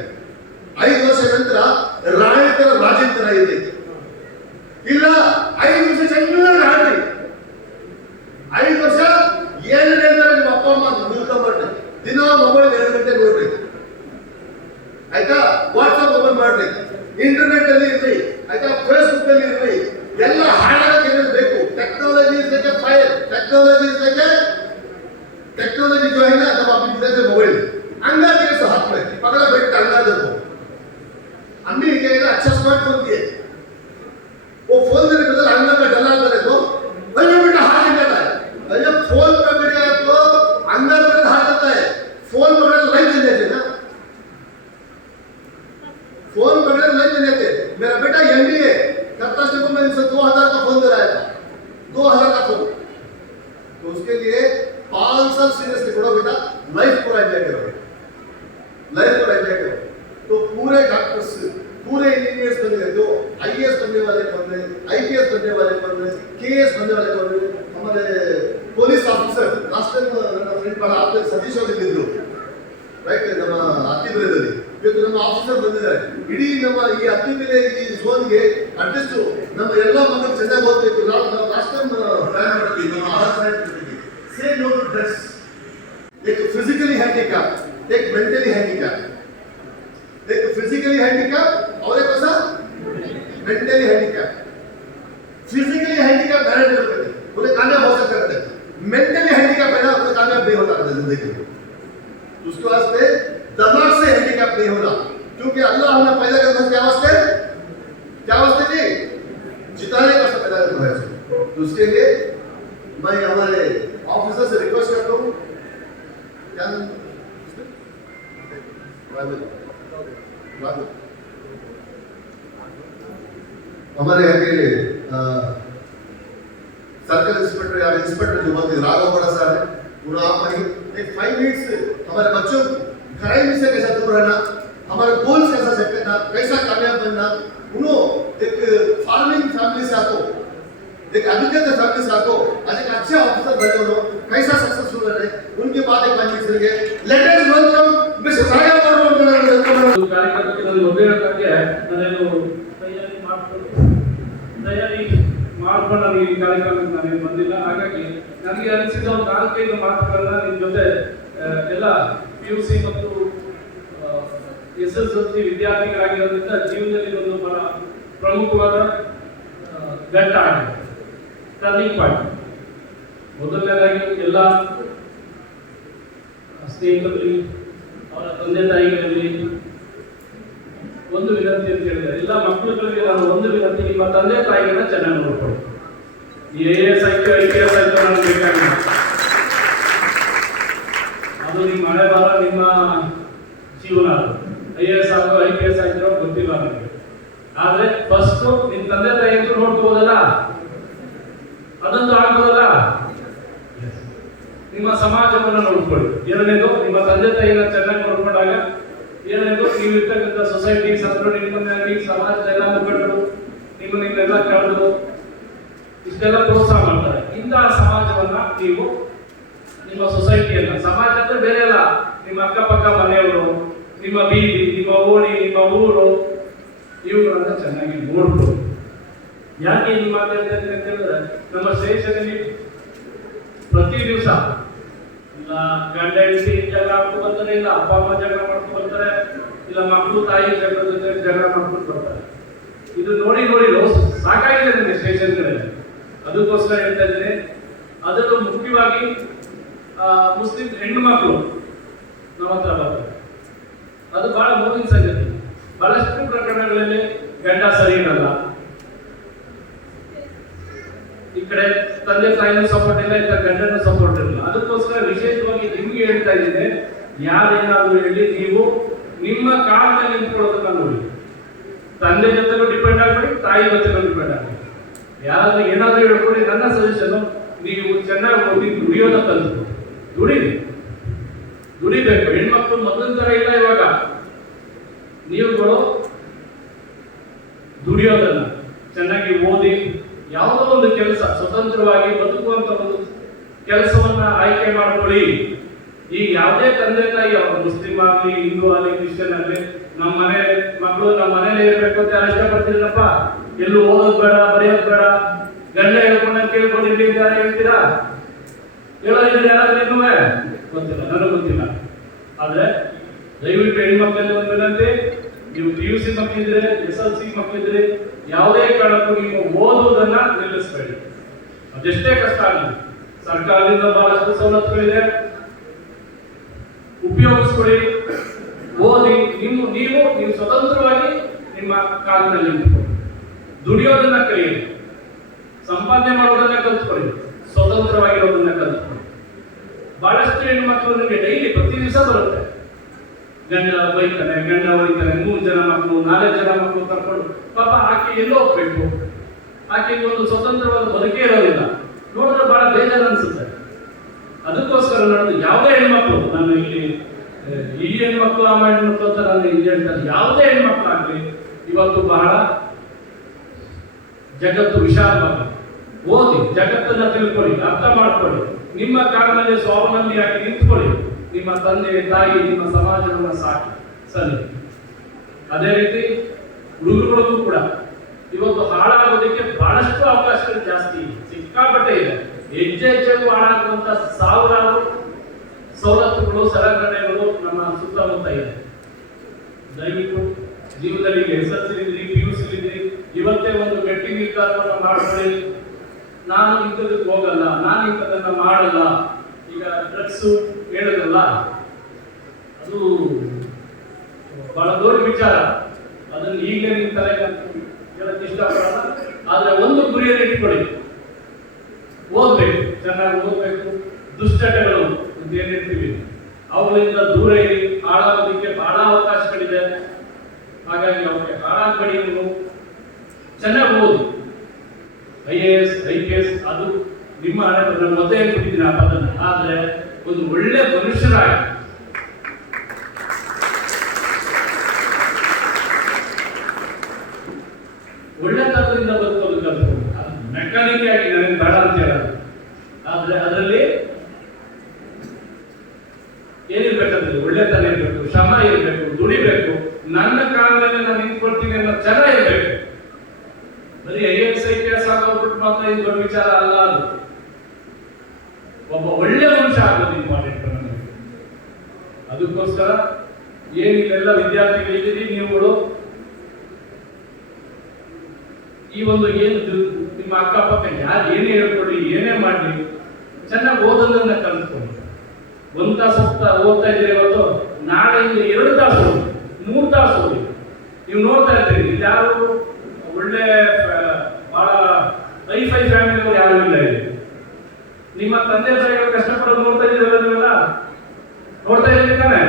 5 ವರ್ಷ ನಂತರ ರಾಣಿ ತರ ರಾಜನ್ ತರ ಇದೆ. ಇಲ್ಲ 5 ವರ್ಷ ಚೆನ್ನಾಗಿ ಆಡ್ರಿ, 5 ವರ್ಷ ಏನೇನು ನಿಮ್ಮ ಅಪ್ಪ ಅಮ್ಮ ನಿಲ್ಕ ಮಾಡ್ರಿ, ದಿನ ಮೊಬೈಲ್ 2 ಗಂಟೆ ನೋಡ್ರಿ ಆಯ್ತಾ, ವಾಟ್ಸ್ಆಪ್ ಓಪನ್ ಮಾಡ್ರಿ, ಇಂಟರ್ನೆಟ್ ಅಲ್ಲಿ ಇರ್ರಿ ಆಯ್ತಾ, ಫೇಸ್ಬುಕ್ ಅಲ್ಲಿ ಇರ್ರಿ, ಎಲ್ಲ ಹಾಳಾಗಕ್ಕೆ ಏನೇನು ಬೇಕು. Technology is like a fire, technology is like a technology जो है ना, जब आप इधर मोबाइल अंगा के हाथ में पकड़ा बैठ के अंगा देखो, अम्मी के अच्छा स्मार्टफोन दिए, वो फोन देने बदल अंगा में डला करे तो भैया बेटा हाथ निकालता है, भैया फोन पे मेरे तो अंगा में हाथ देता है, फोन पकड़े तो लाइट जल जाते ना, फोन पकड़े तो लाइट जल जाते। मेरा बेटा एमबीए करता है, मैं इसे 2000 का फोन दे रहा है, 2000 का फोन, तो उसके लिए 5 साल सीरियसली पढ़ो बेटा, लाइफ पूरा एंजॉय करो, लाइफ पूरा एंजॉय करो। तो पूरे डॉक्टर्स, पूरे इंजीनियर्स बन गए, जो आईएएस बनने वाले बन रहे, आईपीएस बनने वाले बन रहे, केएस बनने वाले बन रहे, हमारे पुलिस ऑफिसर लास्ट टाइम ನನ್ನ ಫ್ರೆಂಡ್ ಬಹಳ ಆಪ್ತ ಸತೀಶ್ ಅವರು ಇದ್ದರು ರೈಟ್, ನಮ್ಮ ಹತ್ತಿಬೆಲೆಯಲ್ಲಿ ಇವತ್ತು ನಮ್ಮ ಆಫೀಸರ್ ಬಂದಿದ್ದಾರೆ. ಇಡೀ ನಮ್ಮ ಈ ಹತ್ತಿಬೆಲೆ ಈ ಝೋನ್ಗೆ ಅಟ್ಲೀಸ್ಟ್ ನಮ್ಮ ಎಲ್ಲ ಮಕ್ಕಳು ಚೆನ್ನಾಗಿ ಓದಬೇಕು. ನಾವು ಲಾಸ್ಟ್ ಟೈಮ್ ಪ್ಲಾನ್ ಮಾಡ್ತೀವಿ ನಮ್ಮ ಆಹಾರ ಸೇ ನೋ ಟು ಡ್ರಗ್ಸ್, एक फिजिकली हैंडीकैप, एक मेंटली हैंडीकैप, एक फिजिकली हैंडीकैप और एक कैसा mentally handicap. Physically handicap manage करते हैं, उन्हें कामयाब हो सकते हैं, मेंटली हैंडीकैप है ना, उन्हें कामयाब नहीं होता है जिंदगी में। उसके वास्ते दिमाग से हैंडीकैप नहीं होना, क्योंकि अल्लाह हमें पैदा करना क्या वास्ते जी, जिताने का पैदा करना है। तो उसके लिए मैं हमारे ऑफिसर से रिक्वेस्ट करता हूँ, क्या हमारे यहाँ के सर्कल इंस्पेक्टर या इंस्पेक्टर जो बोलते राघव बड़ा साहब है, उन्होंने आप एक 5 मिनट्स हमारे बच्चों क्राइम से कैसा दूर रहना, हमारे गोल्स कैसा सेट करना, कैसा कामयाब बनना, उन्होंने एक फार्मिंग फैमिली से आको, एक एजुकेटेड फैमिली से आको, आज एक अच्छे ऑफिसर बने हो, कैसा सक्सेसफुल रहे, उनके बाद एक 5 मिनट्स लेंगे। लेटेस्ट वेलकम मिस्टर राघव बड़ा ಕಾರ್ಯಕ್ರಮಕ್ಕೆ ನಾನು ಒಳ್ಳೆಯದಾಗಿ ನಾನು ತಯಾರಿ ಮಾಡ್ಕೊಂಡು ನಾನು ಈ ಕಾರ್ಯಕ್ರಮಕ್ಕೆ ನಾನು ಬಂದಿಲ್ಲ. ಹಾಗಾಗಿ ನನಗೆ ಅನಿಸಿದ ಒಂದು 4-5 ಮಾತುಗಳನ್ನ ನಿಮ್ಮ ಜೊತೆ ಎಲ್ಲ PUC ಮತ್ತು SSLC ವಿದ್ಯಾರ್ಥಿಗಳಾಗಿರೋದ್ರಿಂದ ಜೀವನದಲ್ಲಿ ಒಂದು ಬಹಳ ಪ್ರಮುಖವಾದ ಘಟ್ಟ ಆಗಿದೆ, ಟರ್ನಿಂಗ್ ಪಾಯಿಂಟ್. ಮೊದಲನೇದಾಗಿ ಎಲ್ಲ ಸ್ನೇಹಿತರಲ್ಲಿ, ಅವರ ತಂದೆ ತಾಯಿಗಳಲ್ಲಿ ಒಂದು ವಿನಂತಿ ಅಂತ ಹೇಳಿದೆ, ಎಲ್ಲ ಮಕ್ಕಳುಗಳಿಗೆ ನಾನು ಒಂದು ವಿನಂತಿ, ನಿಮ್ಮ ತಂದೆ ತಾಯಿಗಳನ್ನ ಚೆನ್ನಾಗಿ ನೋಡ್ಕೊಳ್ಳಿ. AS ಆಯ್ತು IPS ಆಯ್ತು ನನಗೆ ಬೇಕಾಗಿಲ್ಲ, ಅದು ನಿಮ್ಮ ಹಣೆ ಬರ, ನಿಮ್ಮ ಜೀವನ. ಅದು IAS ಆಗೋ IPS ಆಯ್ತು ಗೊತ್ತಿಲ್ಲ ನನಗೆ, ಆದ್ರೆ ಫಸ್ಟ್ ನಿಮ್ಮ ತಂದೆ ತಾಯಿ ಅಂತೂ ನೋಡ್ಕೋಬೋದಲ್ಲ, ಅದೊಂದು ಆಗ್ಬೋದಲ್ಲ. ನಿಮ್ಮ ಸಮಾಜವನ್ನು ನೋಡ್ಕೊಳ್ಳಿ. ಎರಡನೇದು ನಿಮ್ಮ ತಂದೆ ತಾಯಿನ ಚೆನ್ನಾಗಿ ನೋಡ್ಕೊಂಡಾಗ, ಎರಡನೇದು ನೀವು ಇರ್ತಕ್ಕಂಥ ಸೊಸೈಟಿ ಸಂಸ್ಥೆ, ನಿಮ್ಮನ್ನಾಗಿ ಸಮಾಜದ ಎಲ್ಲ ಮುಖಂಡರು ನಿಮ್ಮನ್ನೆಲ್ಲ ಕಳೆದು ಇಷ್ಟೆಲ್ಲ ಪ್ರೋತ್ಸಾಹ ಮಾಡ್ತಾರೆ. ಇಂತಹ ಸಮಾಜವನ್ನ ನೀವು, ನಿಮ್ಮ ಸೊಸೈಟಿಯನ್ನ, ಸಮಾಜ ಅಂದ್ರೆ ಬೇರೆ ಅಲ್ಲ, ನಿಮ್ಮ ಅಕ್ಕಪಕ್ಕ ಮನೆಯವರು, ನಿಮ್ಮ ಬೀದಿ, ನಿಮ್ಮ ಓಣಿ, ನಿಮ್ಮ ಊರು, ಇವುಗಳನ್ನ ಚೆನ್ನಾಗಿ ನೋಡ್ಕೊಳ್ಳಿ. ಯಾಕೆ ಈ ಮಾತು ಹೇಳ್ತೇನೆ ಅಂತ ಹೇಳಿದ್ರೆ, ನಮ್ಮ ಸ್ಟೇಷನಲ್ಲಿ ಪ್ರತಿ ದಿವಸ ಇಲ್ಲ ಗಂಡ ಹೆಂಡತಿ ಜಗಳ ಮಾಡ್ಕೊಂಡು ಬರ್ತಾರೆ, ಇಲ್ಲ ಅಪ್ಪ ಅಮ್ಮ ಜಗಳ ಮಾಡ್ಕೊಂಡು ಬರ್ತಾರೆ, ಇಲ್ಲ ಮಕ್ಕಳು ತಾಯಿ ಜಗಳ ಮಾಡ್ಕೊಂಡು ಬರ್ತಾರೆ. ಇದು ನೋಡಿ ನೋಡಿ ಸಾಕಾಗಿದೆ ನನಗೆ ಸ್ಟೇಷನ್ಗಳಲ್ಲಿ. ಅದಕ್ಕೋಸ್ಕರ ಹೇಳ್ತಾ ಇದ್ದೇನೆ, ಅದರಲ್ಲೂ ಮುಖ್ಯವಾಗಿ ಮುಸ್ಲಿಂ ಹೆಣ್ಣು ಮಕ್ಕಳು ನಮ್ಮ ಹತ್ರ ಬರ್ತಾರೆ. ಅದು ಬಹಳ ನೋವಿನ ಸಂಗತಿ. ಬಹಳಷ್ಟು ಪ್ರಕರಣಗಳಲ್ಲಿ ಗಂಡ ಸರಿ ಇರಲ್ಲ, ಕಡೆ ತಂದೆ ತಾಯಿನೂ ಸಪೋರ್ಟ್ ಇಲ್ಲ, ಈ ಗಂಡನೂ ಸಪೋರ್ಟ್ ಇಲ್ಲ. ಅದಕ್ಕೋಸ್ಕರ ವಿಶೇಷವಾಗಿ ನಿಮ್ಗೆ ಹೇಳ್ತಾ ಇದ್ದೀನಿ, ಯಾರೇನಾದ್ರೂ ಹೇಳಿ ನೀವು ನಿಮ್ಮ ಕಾಲ ಮೇಲೆ ನಿಂತ್ಕೊಳ್ಳೋದನ್ನ ನೋಡಿ. ತಂದೆ ಜೊತೆಗೂ ಡಿಪೆಂಡ್ ಆಗ್ಬೇಡಿ, ತಾಯಿ ಜೊತೆಗೂ ಡಿಪೆಂಡ್ ಆಗ್ಬೇಡಿ. ಯಾರಾದ್ರೂ ಏನಾದ್ರೂ ಹೇಳ್ಕೊಳ್ಳಿ, ನನ್ನ ಸಜೆಷನ್ ನೀವು ಚೆನ್ನಾಗಿ ಹೋಗಿ ದುಡಿಯೋದ ಕಲಿತು ದುಡಿಬೇಕು. ಹೆಣ್ಮಕ್ಳು ಮೊದಲಿನ ತರ ಇಲ್ಲ ಇವಾಗ. ನೀವುಗಳು ದುಡಿಯೋದನ್ನ ಚೆನ್ನಾಗಿ ಓದಿ ಯಾವುದೋ ಒಂದು ಕೆಲಸ ಸ್ವತಂತ್ರವಾಗಿ ಬದುಕುವಂತ ಒಂದು ಕೆಲಸವನ್ನ ಆಯ್ಕೆ ಮಾಡ್ಕೊಳ್ಳಿ. ಈಗ ಯಾವುದೇ ತಂದೆ ತಾಯಿ, ಅವರು ಮುಸ್ಲಿಂ ಆಗಲಿ, ಹಿಂದೂ ಆಗಲಿ, ಕ್ರಿಶ್ಚಿಯನ್ ಆಗಲಿ, ನಮ್ಮ ಮನೆ ಮಕ್ಕಳು ನಮ್ಮ ಮನೇಲಿ ಇರ್ಬೇಕು ಅಂತ ಯಾರು ಇಷ್ಟಪಡ್ತೀರಪ್ಪ? ಎಲ್ಲೂ ಓದೋದ್ ಬೇಡ, ಬರೆಯೋದ್ ಬೇಡ, ಗಂಡ ಹೇಳ್ಕೊಂಡ ಕೇಳ್ಕೊಂಡಿದ್ದೀರಿ ಯಾರು ಹೇಳ್ತೀರಾ? ಹೇಳೋದಿದ್ರೆ ಯಾರಾದ್ರೂ ಇನ್ನೂ ಗೊತ್ತಿಲ್ಲ, ನನಗೆ ಗೊತ್ತಿಲ್ಲ. ಆದ್ರೆ ದಯವಿಟ್ಟು ಹೆಣ್ಮಕ್ಳಲ್ಲಿ ಒಂದು ವಿನಂತಿ, ನೀವು PUC ಮಕ್ಕಳಿದ್ರೆ, SLC ಮಕ್ಕಳಿದ್ರೆ ಯಾವುದೇ ಕಾರಣಕ್ಕೂ ನೀವು ಓದುವುದನ್ನ ನಿಲ್ಲಿಸಬೇಡಿ. ಅದೆಷ್ಟೇ ಕಷ್ಟ ಆಗಲಿ, ಸರ್ಕಾರದಿಂದ ಬಹಳಷ್ಟು ಸವಲತ್ತುಗಳಿದೆ, ಉಪಯೋಗಿಸ್ಕೊಳ್ಳಿ, ಓದಿ. ನೀವು ಸ್ವತಂತ್ರವಾಗಿ ನಿಮ್ಮ ಕಾಲದಲ್ಲಿ ನಿಂತ್ಕೊಳ್ಳಿ, ದುಡಿಯೋದನ್ನ ಕಲಿಯಿರಿ, ಸಂಪಾದನೆ ಮಾಡೋದನ್ನ ಕಲ್ತ್ಕೊಳ್ಳಿ, ಸ್ವತಂತ್ರವಾಗಿರೋದನ್ನ ಕಲ್ತ್ಕೊಳ್ಳಿ. ಬಹಳಷ್ಟು ಹೆಣ್ಮಕ್ಳು ನಿಮಗೆ ಡೈಲಿ ಪ್ರತಿ ದಿವಸ ಬರುತ್ತೆ, ಗಂಡ ಬೈತಾನೆ, ಗಂಡ ಹೊಡಿತಾನೆ, 3 ಜನ ಮಕ್ಕಳು 4 ಜನ ಮಕ್ಕಳು ಕರ್ಕೊಂಡು ಪಾಪ ಆಕೆ ಎಲ್ಲೋ ಹೋಗ್ಬೇಕು, ಆಕೆಗೆ ಒಂದು ಸ್ವತಂತ್ರವಾದ ಬದುಕೇ ಇರೋದಿಲ್ಲ. ನೋಡಿದ್ರೆ ಬಹಳ ಬೇಜಾರು ಅನ್ಸುತ್ತೆ. ಅದಕ್ಕೋಸ್ಕರ ನಾನು ಯಾವುದೇ ಹೆಣ್ಮಕ್ಳು, ನಾನು ಇಲ್ಲಿ ಈ ಹೆಣ್ಮಕ್ಳು ಆ ಹೆಣ್ಮಕ್ಳು ಅಂತ ನಾನು ಇಲ್ಲಿ ಹೇಳ್ತಾರೆ, ಯಾವುದೇ ಹೆಣ್ಮಕ್ಳು ಆಗ್ಲಿ ಇವತ್ತು ಬಹಳ ಜಗತ್ತು ವಿಶಾಲವಾಗಿ ಓದಿ, ಜಗತ್ತನ್ನ ತಿಳ್ಕೊಳ್ಳಿ, ಅರ್ಥ ಮಾಡ್ಕೊಳ್ಳಿ, ನಿಮ್ಮ ಕಾರಣದಲ್ಲಿ ಸ್ವಾವಲಂಬಿಯಾಗಿ ನಿಂತ್ಕೊಳ್ಳಿ, ನಿಮ್ಮ ತಂದೆ ತಾಯಿ ನಿಮ್ಮ ಸಮಾಜವನ್ನ ಸಾಕಿ ಸರಿ. ಅದೇ ರೀತಿ ಹುಡುಗರಿಗೂ ಕೂಡ ಇವತ್ತು ಹಾಳಾಗೋದಕ್ಕೆ ಬಹಳಷ್ಟು ಅವಕಾಶಗಳು ಜಾಸ್ತಿ ಸಿಕ್ಕಾಪಟ್ಟೆ ಇದೆ. ಹೆಚ್ಚೆಚ್ಚು ಹಾಳಾಗುವಂತ ಸಾವಿರಾರು ಸವಲತ್ತುಗಳು, ಸಲಕರಣೆಗಳು ನಮ್ಮ ಸುತ್ತಮುತ್ತ ಇದೆ. ದಯವಿಟ್ಟು ಜೀವನದಲ್ಲಿ SLC ಇದ್ರಿ, PUC ಇದ್ರಿ, ಇವತ್ತೇ ಒಂದು ಗಟ್ಟಿ ನಿರ್ಧಾರವನ್ನು ಮಾಡ್ಕೊಳ್ಳಿ. ನಾನು ಇಂಥದಕ್ಕೆ ಹೋಗಲ್ಲ, ನಾನು ಇಂಥದನ್ನ ಮಾಡಲ್ಲ. ಈಗ ಡ್ರಗ್ಸ್ ಹೇಳಿದ್ರಲ್ಲ, ಅದು ಬಹಳ ದೊಡ್ಡ ವಿಚಾರ. ಅದನ್ನು ಈಗಲೇ ನಿಮ್ಮ ತಲೆಗೆ ಹೇಳಕ್ಕೆ ಇಷ್ಟಪಡಲ್ಲ. ಆದ್ರೆ ಒಂದು ಗುರಿಯನ್ನು ಇಟ್ಕೊಳ್ಳಿ, ಓದ್ಬೇಕು, ಚೆನ್ನಾಗಿ ಓದ್ಬೇಕು. ದುಶ್ಚಟಗಳು ಅಂತ ಏನಿರ್ತೀವಿ ಅವುಗಳಿಂದ ದೂರ ಇರಿ. ಹಾಳಾಗೋದಕ್ಕೆ ಬಹಳ ಅವಕಾಶಗಳಿದೆ, ಹಾಗಾಗಿ ಅವಕ್ಕೆ ಹಾಳಾಗಬೇಡಿ. ನೀವು ಚೆನ್ನಾಗಿ ಓದಿ, IAS IPS ಅದು ನಿಮ್ಮ ಹಣೆ ಬರಹ. ಮೊದಲೇ ಹೇಳ್ಬಿಟ್ಟಿದ್ದೀನಿ ಆ ಪದನ. ಆದ್ರೆ ಒಂದು ಒಳ್ಳೆ ಮನುಷ್ಯರಾಗಿ ಒಳ್ಳೆತನದಿಂದ ಬದುಕೋದು ಕಲ್ತ್ಕೊಂಡು, ಅದು ಮೆಕ್ಯಾನಿಕ್ ಆಗಿ ನನಗೆ ಬೇಡ ಅಂತ ಹೇಳೋದು. ಆದ್ರೆ ಅದರಲ್ಲಿ ಏನಿರ್ಬೇಕಂದ್ರೆ ಒಳ್ಳೆತನ ಇರಬೇಕು, ಶ್ರಮ ಇರಬೇಕು, ದುಡಿಬೇಕು, ನನ್ನ ಕಾಲದಲ್ಲಿ ನಾನು ನಿಂತ್ಕೊಳ್ತೀನಿ ಅನ್ನೋ ಛಲ ಇರಬೇಕು. ಬರೀ IAS IPS ಆಗೋಗ್ಬಿಟ್ಟು ಮಾತ್ರ ಇದು ದೊಡ್ಡ ವಿಚಾರ ಅಲ್ಲ. ಅದು ಒಬ್ಬ ಒಳ್ಳೆ ಮನುಷ್ಯ ಆಗೋದು ಇಂಪಾರ್ಟೆಂಟ್ ನನಗೆ. ಅದಕ್ಕೋಸ್ಕರ ಏನಿಲ್ಲ ವಿದ್ಯಾರ್ಥಿಗಳಿದ್ದೀರಿ, ನೀವುಗಳು ಈ ಒಂದು ಏನು ನಿಮ್ಮ ಅಕ್ಕಪಕ್ಕ ಯಾರು ಏನೇ ಹೇಳ್ಕೊಡಿ, ಏನೇ ಮಾಡಲಿ, ಚೆನ್ನಾಗಿ ಓದೋದನ್ನ ಕಲಿತ್ಕೊಂಡು 1 ತಾಸು ಓದ್ತಾ ಇದ್ದೀರಿ ಇವತ್ತು, ನಾಳೆಯಿಂದ 2 ತಾಸು ಓದಿ, 3 ತಾಸು ಓದಿ. ನೀವು ನೋಡ್ತಾ ಇರ್ತೀರಿ, ಇಲ್ಲಿ ಯಾರು ಒಳ್ಳೆ ಬಹಳ ಹೈಫೈ ಫ್ಯಾಮಿಲಿಗಳು ಯಾರು ಇಲ್ಲ ಇಲ್ಲಿ. ನಿಮ್ಮ ತಂದೆ ತಾಯಿಗಳು ಕಷ್ಟಪಡೋದು ನೋಡ್ತಾ ಇದ್ದೀರಲ್ಲ, ನೀವೆಲ್ಲ ನೋಡ್ತಾ ಇದ್ದೀರಿ ತಾನೆ.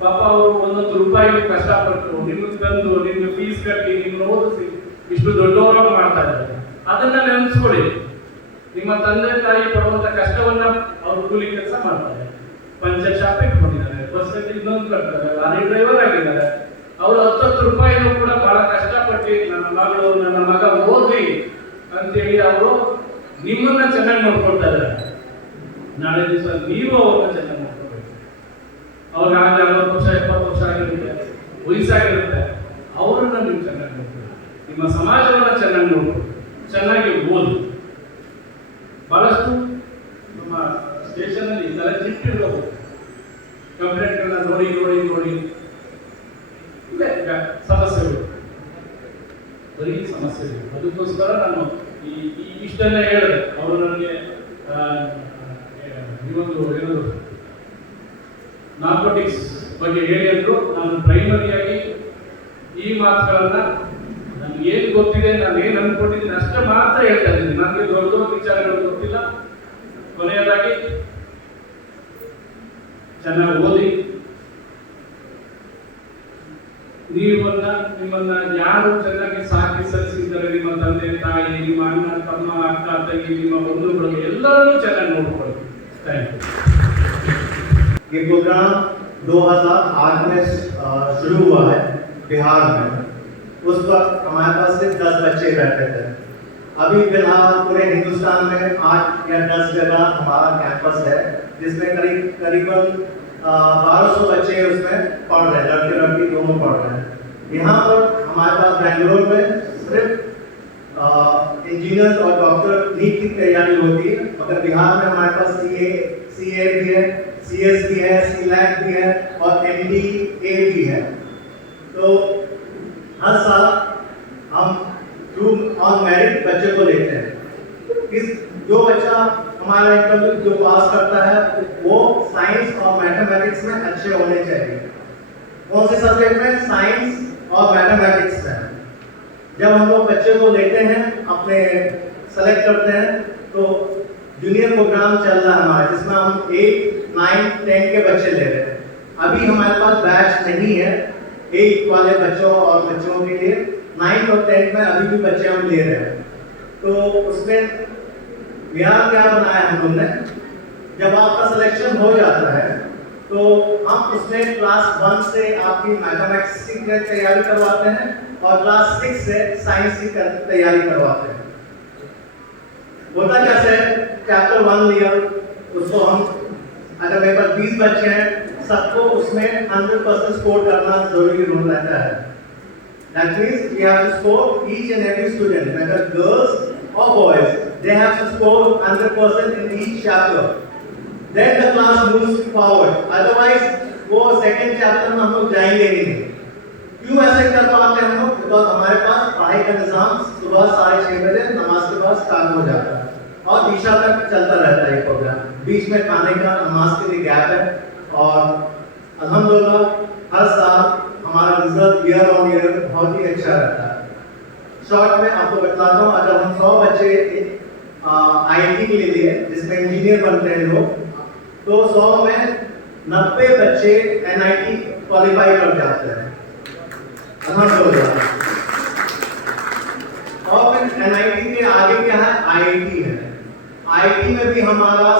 ಪಾಪ ಅವರು 1 ರೂಪಾಯಿಗೂ ಕಷ್ಟಪಟ್ಟು ನಿಮ್ಗೆ ತಂದು ನಿಮ್ಗೆ ಫೀಸ್ ಕಟ್ಟಿ ನಿಮ್ಮನ್ನು ಓದಿಸಿ ಇಷ್ಟು ದೊಡ್ಡವರಾಗ ಮಾಡ್ತಾ ಇದ್ದಾರೆ. ಅದನ್ನ ನೆನೆಸ್ಕೊಳ್ಳಿ. ನಿಮ್ಮ ತಂದೆ ತಾಯಿ ಪಡುವಂತ ಕಷ್ಟವನ್ನ ಅವರು ಕೂಲಿ ಕೆಲಸ ಮಾಡ್ತಾರೆ, ಪಂಚರ್ ಶಾಪ್ ಇಟ್ಕೊಂಡಿದ್ದಾರೆ, ಬಸ್ ಇನ್ನೊಂದು ಕಟ್ತಾರೆ, ಲಾರಿ ಡ್ರೈವರ್ ಆಗಿದ್ದಾರೆ. ಅವರು 10 ರೂಪಾಯಿನೂ ಕೂಡ ಬಹಳ ಕಷ್ಟಪಟ್ಟು ನನ್ನ ಮಗಳು ನನ್ನ ಮಗ ಓದ್ಲಿ ಅಂತೇಳಿ ಅವರು ನಿಮ್ಮನ್ನ ಚೆನ್ನಾಗಿ ನೋಡ್ಕೊಳ್ತಾ ಇದ್ದಾರೆ. ನಾಳೆ ದಿವಸ ನೀವು ಅವ್ರನ್ನ ಚೆನ್ನಾಗಿ ನೋಡ್ಕೊಳ್ಬೇಕು. ಅವ್ರಿಗಾಗಲೇ 60 ವರ್ಷ 70 ವರ್ಷ ಆಗಿರುತ್ತೆ, ವಯಸ್ಸಾಗಿರುತ್ತೆ. ಅವರನ್ನ ನೀವು ಚೆನ್ನಾಗಿ ನೋಡ್ಕೊಳ್ಳಿ, ನಿಮ್ಮ ಸಮಾಜವನ್ನ ಚೆನ್ನಾಗಿ ನೋಡ್ಕೊಳ್ಳಿ, ಚೆನ್ನಾಗಿ ಓದಿ. ಬಹಳಷ್ಟು ನಮ್ಮ ಸ್ಟೇಷನ್ ಅಲ್ಲಿ ತಲೆ ಚಿಟ್ಟಿರಬಹುದು, ಕಂಪ್ಲೇಂಟ್ಗಳನ್ನ ನೋಡಿ ನೋಡಿ ನೋಡಿ ಇಲ್ಲೇ ಸಮಸ್ಯೆಗಳು, ಬರೀ ಸಮಸ್ಯೆಗಳು. ಅದಕ್ಕೋಸ್ಕರ ನಾನು ಇಷ್ಟನ್ನ ಹೇಳಿದೆ. ಅವರು ನನಗೆ ಇವತ್ತು ಏನದು ನಾರ್ಕೋಟಿಕ್ಸ್ ಬಗ್ಗೆ ಹೇಳಿ ಅಂದ್ರು. ನಾನು ಪ್ರೈಮರಿಯಾಗಿ ಈ ಮಾತುಗಳನ್ನ ನಾನು ಏನ್ ಗೊತ್ತಿದೆ, ನಾನು ಏನ್ ಅನ್ಕೊಂಡಿದ್ದೀನಿ ಅಷ್ಟೇ ಮಾತ್ರ ಹೇಳ್ತಾ ಇದ್ದೀನಿ. ನನಗೆ ದೊಡ್ಡ ದೊಡ್ಡ ವಿಚಾರಗಳು ಗೊತ್ತಿಲ್ಲ. ಕೊನೆಯದಾಗಿ ಚೆನ್ನಾಗಿ ಓದಿ. ನಿಮ್ಮನ್ನ ಯಾರು ಚೆನ್ನಾಗಿ ಸಾಕಿ ಸಲ್ಲಿಸಿದ್ದಾರೆ, ನಿಮ್ಮ ತಂದೆ ತಾಯಿ, ನಿಮ್ಮ ಅಣ್ಣ ತಮ್ಮ, ಅಕ್ಕ ತಂಗಿ, ನಿಮ್ಮ ಬಂಧುಗಳು ಎಲ್ಲರನ್ನೂ ಚೆನ್ನಾಗಿ ನೋಡ್ಕೊಳ್ಳಿ. Thank you. ये प्रोग्राम 2008 में शुरू हुआ है बिहार में। उस वक्त हमारे पास सिर्फ 10 बच्चे रहते थे। अभी फिलहाल पूरे हिंदुस्तान में 8 या 10 जगह हमारा कैंपस है, जिसमें करीबन 1200 बच्चे उसमें पढ़ रहे हैं, लड़के लड़की दोनों पढ़ रहे हैं। यहाँ पर हमारे पास बेंगलोर में सिर्फ इंजीनियर और डॉक्टर नीट की तैयारी होती है, मगर बिहार में हमारे पास CA भी है, CS भी है, CLAC भी है और MDA भी है। तो हर साल हम थ्रू ऑन मेरिट बच्चे को लेते हैं। जो बच्चा हमारा इंटरव्यू जो पास करता है वो साइंस और मैथमेटिक्स में अच्छे होने चाहिए। कौन से सब्जेक्ट में? साइंस और मैथमेटिक्स में। जब हम लोग बच्चे को लेते हैं, अपने सेलेक्ट करते हैं, तो जूनियर प्रोग्राम चल रहा है हमारा, जिसमें हम 8, 9, 10 के बच्चे ले रहे हैं। अभी हमारे पास बैच नहीं है 8 वाले बच्चों और बच्चों के लिए। 9 और 10 में अभी भी बच्चे हम ले रहे हैं। तो उसमें बिहार क्या बनाया हम लोग ने, जब आपका सिलेक्शन हो जाता है तो हम उसमें क्लास 1 से आपकी मैथमेटिक्स की तैयारी करवाते हैं और क्लास 6 से साइंस की तैयारी करवाते हैं। होता कैसे है, चैप्टर 1 लिया, उसको हम अगर मेरे पास 20 बच्चे हैं, सबको उसमें 100% स्कोर करना जरूरी रहता है। That means we have to score each and every student, whether girls or boys, they have to score 100% in each chapter. Then the class moves forward. Otherwise, वो सेकंड चैप्टर में हम लोग जाएंगे ही नहीं। क्यों ऐसे कर पाते हैं हम लोग? बिकॉज हमारे पास पढ़ाई का निज़ाम सुबह 6:30 बजे नमाज के बाद स्टार्ट हो जाता है और ईशा तक चलता रहता है ये प्रोग्राम। बीच में खाने का, नमाज के लिए गैप है और अल्हम्दुलिल्लाह हर साल हमारा रिजल्ट ईयर ऑन ईयर बहुत ही अच्छा रहता है। शॉर्ट में आपको बताता हूँ, अगर हम 100 बच्चे IIT के लिए जिसमें इंजीनियर बनते हैं लोग, तो 100 में 90 बच्चे NIT क्वालिफाई कर जाते हैं, अल्हम्दुलिल्लाह। और फिर NIT के आगे क्या है? IIT है। IIT में भी हमारा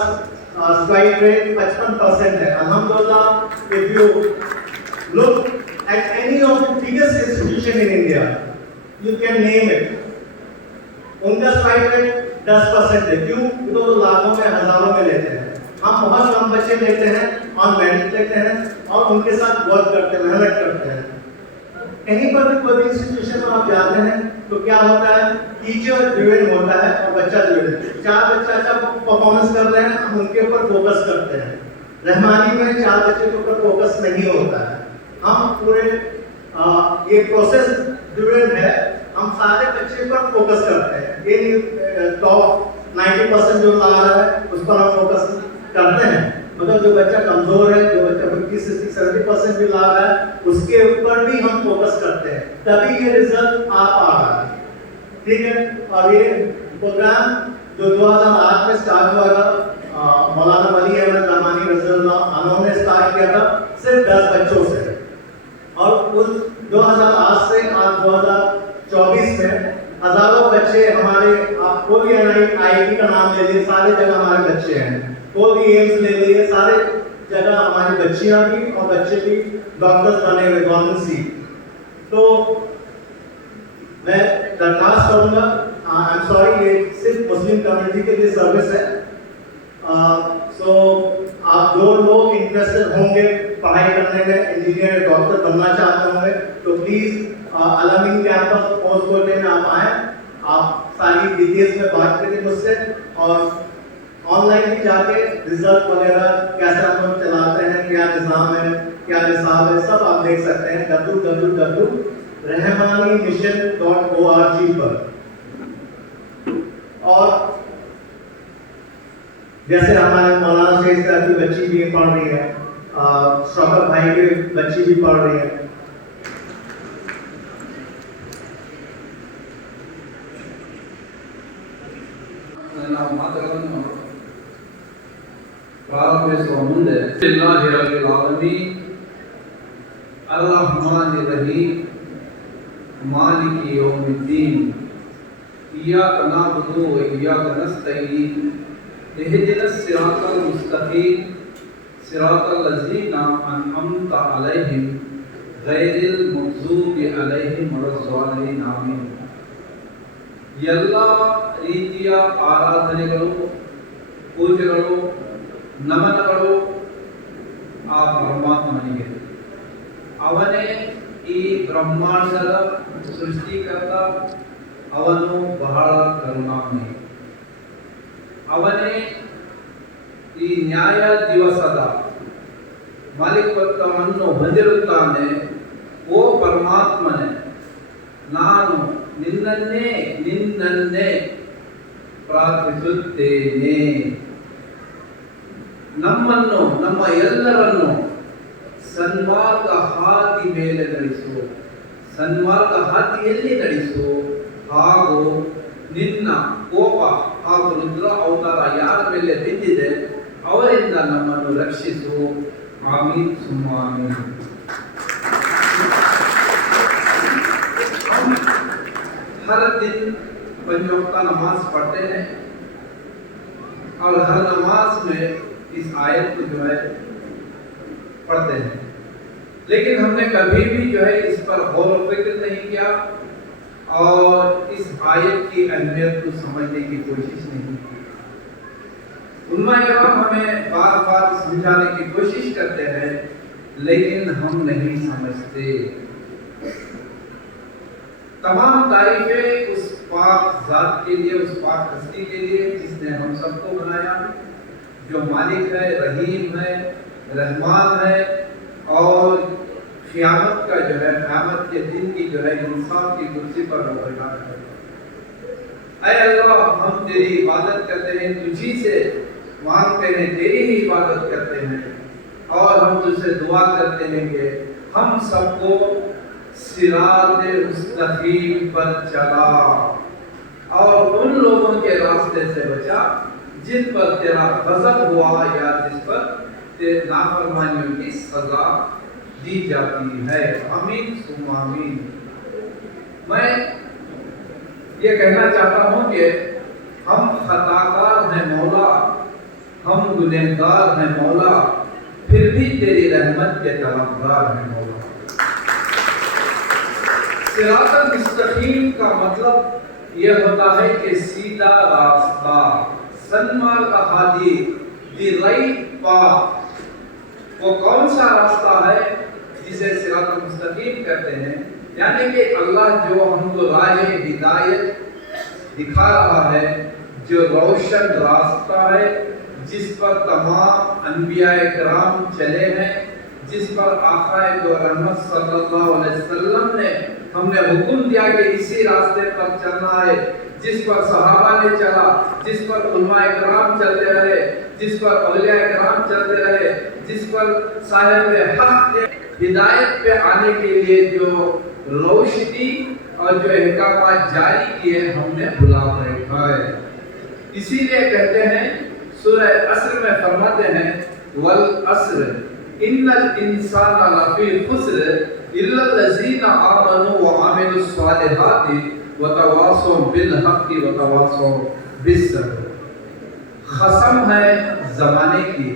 स्ट्राइक रेट 55% है, अल्हम्दुलिल्लाह। If you look at any of the biggest institution in India, you can name it, उनका स्ट्राइक रेट 10% है। क्यों? तो लाखों में, हजारों में लेते हैं। हम बहुत कम बच्चे लेते हैं, ऑन मेरिट लेते हैं और उनके साथ वर्क करते हैं, मेहनत करते हैं। कहीं पर भी कोई इंस्टीट्यूशन में आप जाते हैं तो क्या होता है? टीचर ड्रिवन होता है और बच्चा ड्रिवन। 4 बच्चा अच्छा परफॉर्मेंस कर रहे हैं, हम उनके ऊपर फोकस करते हैं। रहमानी में 4 बच्चे के ऊपर फोकस नहीं होता है। हम पूरे ये प्रोसेस ड्रिवन है, हम सारे बच्चे पर फोकस करते हैं। ये टॉप 90% जो ला रहा है उस पर हम फोकस करते हैं, मतलब जो बच्चा कमजोर है, जो बच्चा 50-60-70% भी ला रहा है, उसके ऊपर भी हम फोकस करते हैं, तभी ये रिजल्ट आ पा रहा है। ठीक है। और ये प्रोग्राम जो 2008 में स्टार्ट हुआ था, मौलाना वली अहमद रहमानी रज़ियल्लाहु अन्हु ने स्टार्ट किया था सिर्फ 10 बच्चों से, और उस 2008 से आज 2024 में हजारों बच्चे हमारे, आप कोई भी IIT का नाम ले लीजिए, सारे जगह हमारे बच्चे हैं। कोई भी एम्स ले लीजिए, सारे जगह हमारी बच्चियां भी और बच्चे भी डॉक्टर्स बने हुए, गवर्नमेंट सीट। तो मैं दरखास्त करूंगा, आई एम सॉरी, ये सिर्फ मुस्लिम कम्युनिटी के लिए सर्विस है। सो आप जो लोग इंटरेस्टेड होंगे पढ़ाई करने में, इंजीनियर डॉक्टर बनना चाहते होंगे, तो प्लीज अलामीन कैंपस पोस्ट कोटे में आप आए। आप सारी डिटेल्स में बात करें मुझसे, और ऑनलाइन भी जाके रिजल्ट वगैरह कैसे हम लोग चलाते हैं, क्या निज़ाम है, क्या निसाब है, सब आप देख सकते हैं www.rahmanimission.org पर। और जैसे हमारे मौलाना शेख साहब की बच्ची भी पढ़ रही है, शौकत भाई की बच्ची भी पढ़ रही है। ನಾವು ಮಾತುಗಳನ್ನು ಪ್ರಾರಂಭಿಸುವ ಮುಂದೆ ಲಿಲ್ಲಾಹಿ ರಬ್ಬಿಲ್ ಆಲಮೀನ್ ಅರ್ರಹ್ಮಾನಿರ್ ರಹೀಮ್ ಮಾಲಿಕಿ ಯೌಮಿದ್ದೀನ್ ಇಯ್ಯಾಕ ನಅಬುದು ವ ಇಯ್ಯಾಕ ನಸ್ತഈನ್ ಇಹ್ದಿನಸ್ ಸಿರಾತಲ್ ಮುಸ್ತಕೀಮ್ ಸಿರಾತಲ್ ಲಝೀನ ಅನ್ಅಮ್ತ ಅಲೈಹಿಂ ಗೈರಿಲ್ ಮಗ್ಜೂಬಿ ಅಲೈಹಿಂ ವಲದ್ಧಾಲಿನ್ ಆಮೀನ್. ಎಲ್ಲ ರೀತಿಯ ಆರಾಧನೆಗಳು, ಪೂಜೆಗಳು, ನಮನಗಳು ಆ ಪರಮಾತ್ಮನಿಗೆ. ಅವನೇ ಈ ಬ್ರಹ್ಮಾಂಡದ ಸೃಷ್ಟಿಕರ್ತ, ಅವನು ಬಹಳ ಕರುಣಾಮಯಿ. ಅವನೇ ಈ ನ್ಯಾಯ ದಿವಸದ ಮಾಲೀಕತ್ವವನ್ನು ಹೊಂದಿರುತ್ತಾನೆ. ಓ ಪರಮಾತ್ಮನೇ, ನಾನು ನಿನ್ನನ್ನೇ ಪ್ರಾರ್ಥಿಸುತ್ತೇನೆ. ನಮ್ಮನ್ನು, ನಮ್ಮ ಎಲ್ಲರನ್ನು ಸನ್ಮಾರ್ಗ ಹಾದಿ ಮೇಲೆ ನಡೆಸು, ಸನ್ಮಾರ್ಗ ಹಾದಿಯಲ್ಲಿ ನಡೆಸು. ಹಾಗೂ ನಿನ್ನ ಕೋಪ ಹಾಗೂ ರುದ್ರ ಅವತಾರ ಯಾರ ಮೇಲೆ ಬಿದ್ದಿದೆ ಅವರಿಂದ ನಮ್ಮನ್ನು ರಕ್ಷಿಸು. ಆಮೀನ್ ಸುಮ್ಮ ಆಮೀನ್. हर दिन 5 वक्त का नमाज पढ़ते हैं और हर नमाज में इस आयत को जो है पढ़ते हैं, लेकिन हमने कभी भी जो है इस पर गौर व फिक्र नहीं किया और इस आयत की अहमियत को समझने की कोशिश नहीं की। उलमा किराम हमें बार बार समझाने की कोशिश करते हैं, लेकिन हम नहीं समझते। तमाम तारीफें उस पाक जात के लिए, उस पाक हस्ती के लिए जिसने हम सबको बनाया, जो मालिक है, रहीम है, रहमान है और क़यामत का जो है, क़यामत के दिन की जो है इंसाफ की कुर्सी पर वो बैठा है। ऐ अल्लाह, हम तेरी इबादत करते हैं, तुझी से मांगते हैं, तेरी ही इबादत करते हैं और हम तुझसे दुआ करते हैं कि हम सबको सिराते मुस्तकीम पर चला और उन लोगों के रास्ते से बचा जिन पर तेरा गज़ब हुआ या जिस पर तेरे नाफरमानियों की सजा दी जाती है। आमीन सुम्मा आमीन। मैं ये कहना चाहता हूँ कि हम खताकार हैं मौला, हम गुनहगार हैं मौला, फिर भी तेरी रहमत के तलबगार हैं मौला। सिरातल मुस्तकीम का मतलब यह होता है कि सीधा रास्ता, सन्मार्ग हादी, दी राइट पाथ। वो कौन सा रास्ता है जिसे सिरातल मुस्तकीम कहते हैं? यानी कि अल्लाह जो हमको राह हिदायत दिखा रहा है, जो रोशन रास्ता है जिस पर तमाम अंबियाए किराम चले हैं, जिस पर आक़ाए दो रहमत सल्लल्लाहु अलैहि वसल्लम ने हमने हुक्म दिया कि इसी रास्ते पर चलना है, जिस पर सहाबा ने चला, जिस पर उलमाए किराम चलते रहे, जिस पर औलियाए किराम चलते रहे, जिस पर साहिब हक के हिदायत पे आने के लिए जो रोशनी और जो अहकामात जारी किए हमने बुला रखा है। इसीलिए कहते हैं, सूरह अस्र में फरमाते हैं, वल अस्र इन्नल इंसान लफी खुस्र इल्लल्लज़ीना आमनु व अमिलुस सालिहाति व तवासौ बिल हक़्क़ि व तवासौ बिस सब्र। कसम है ज़माने की,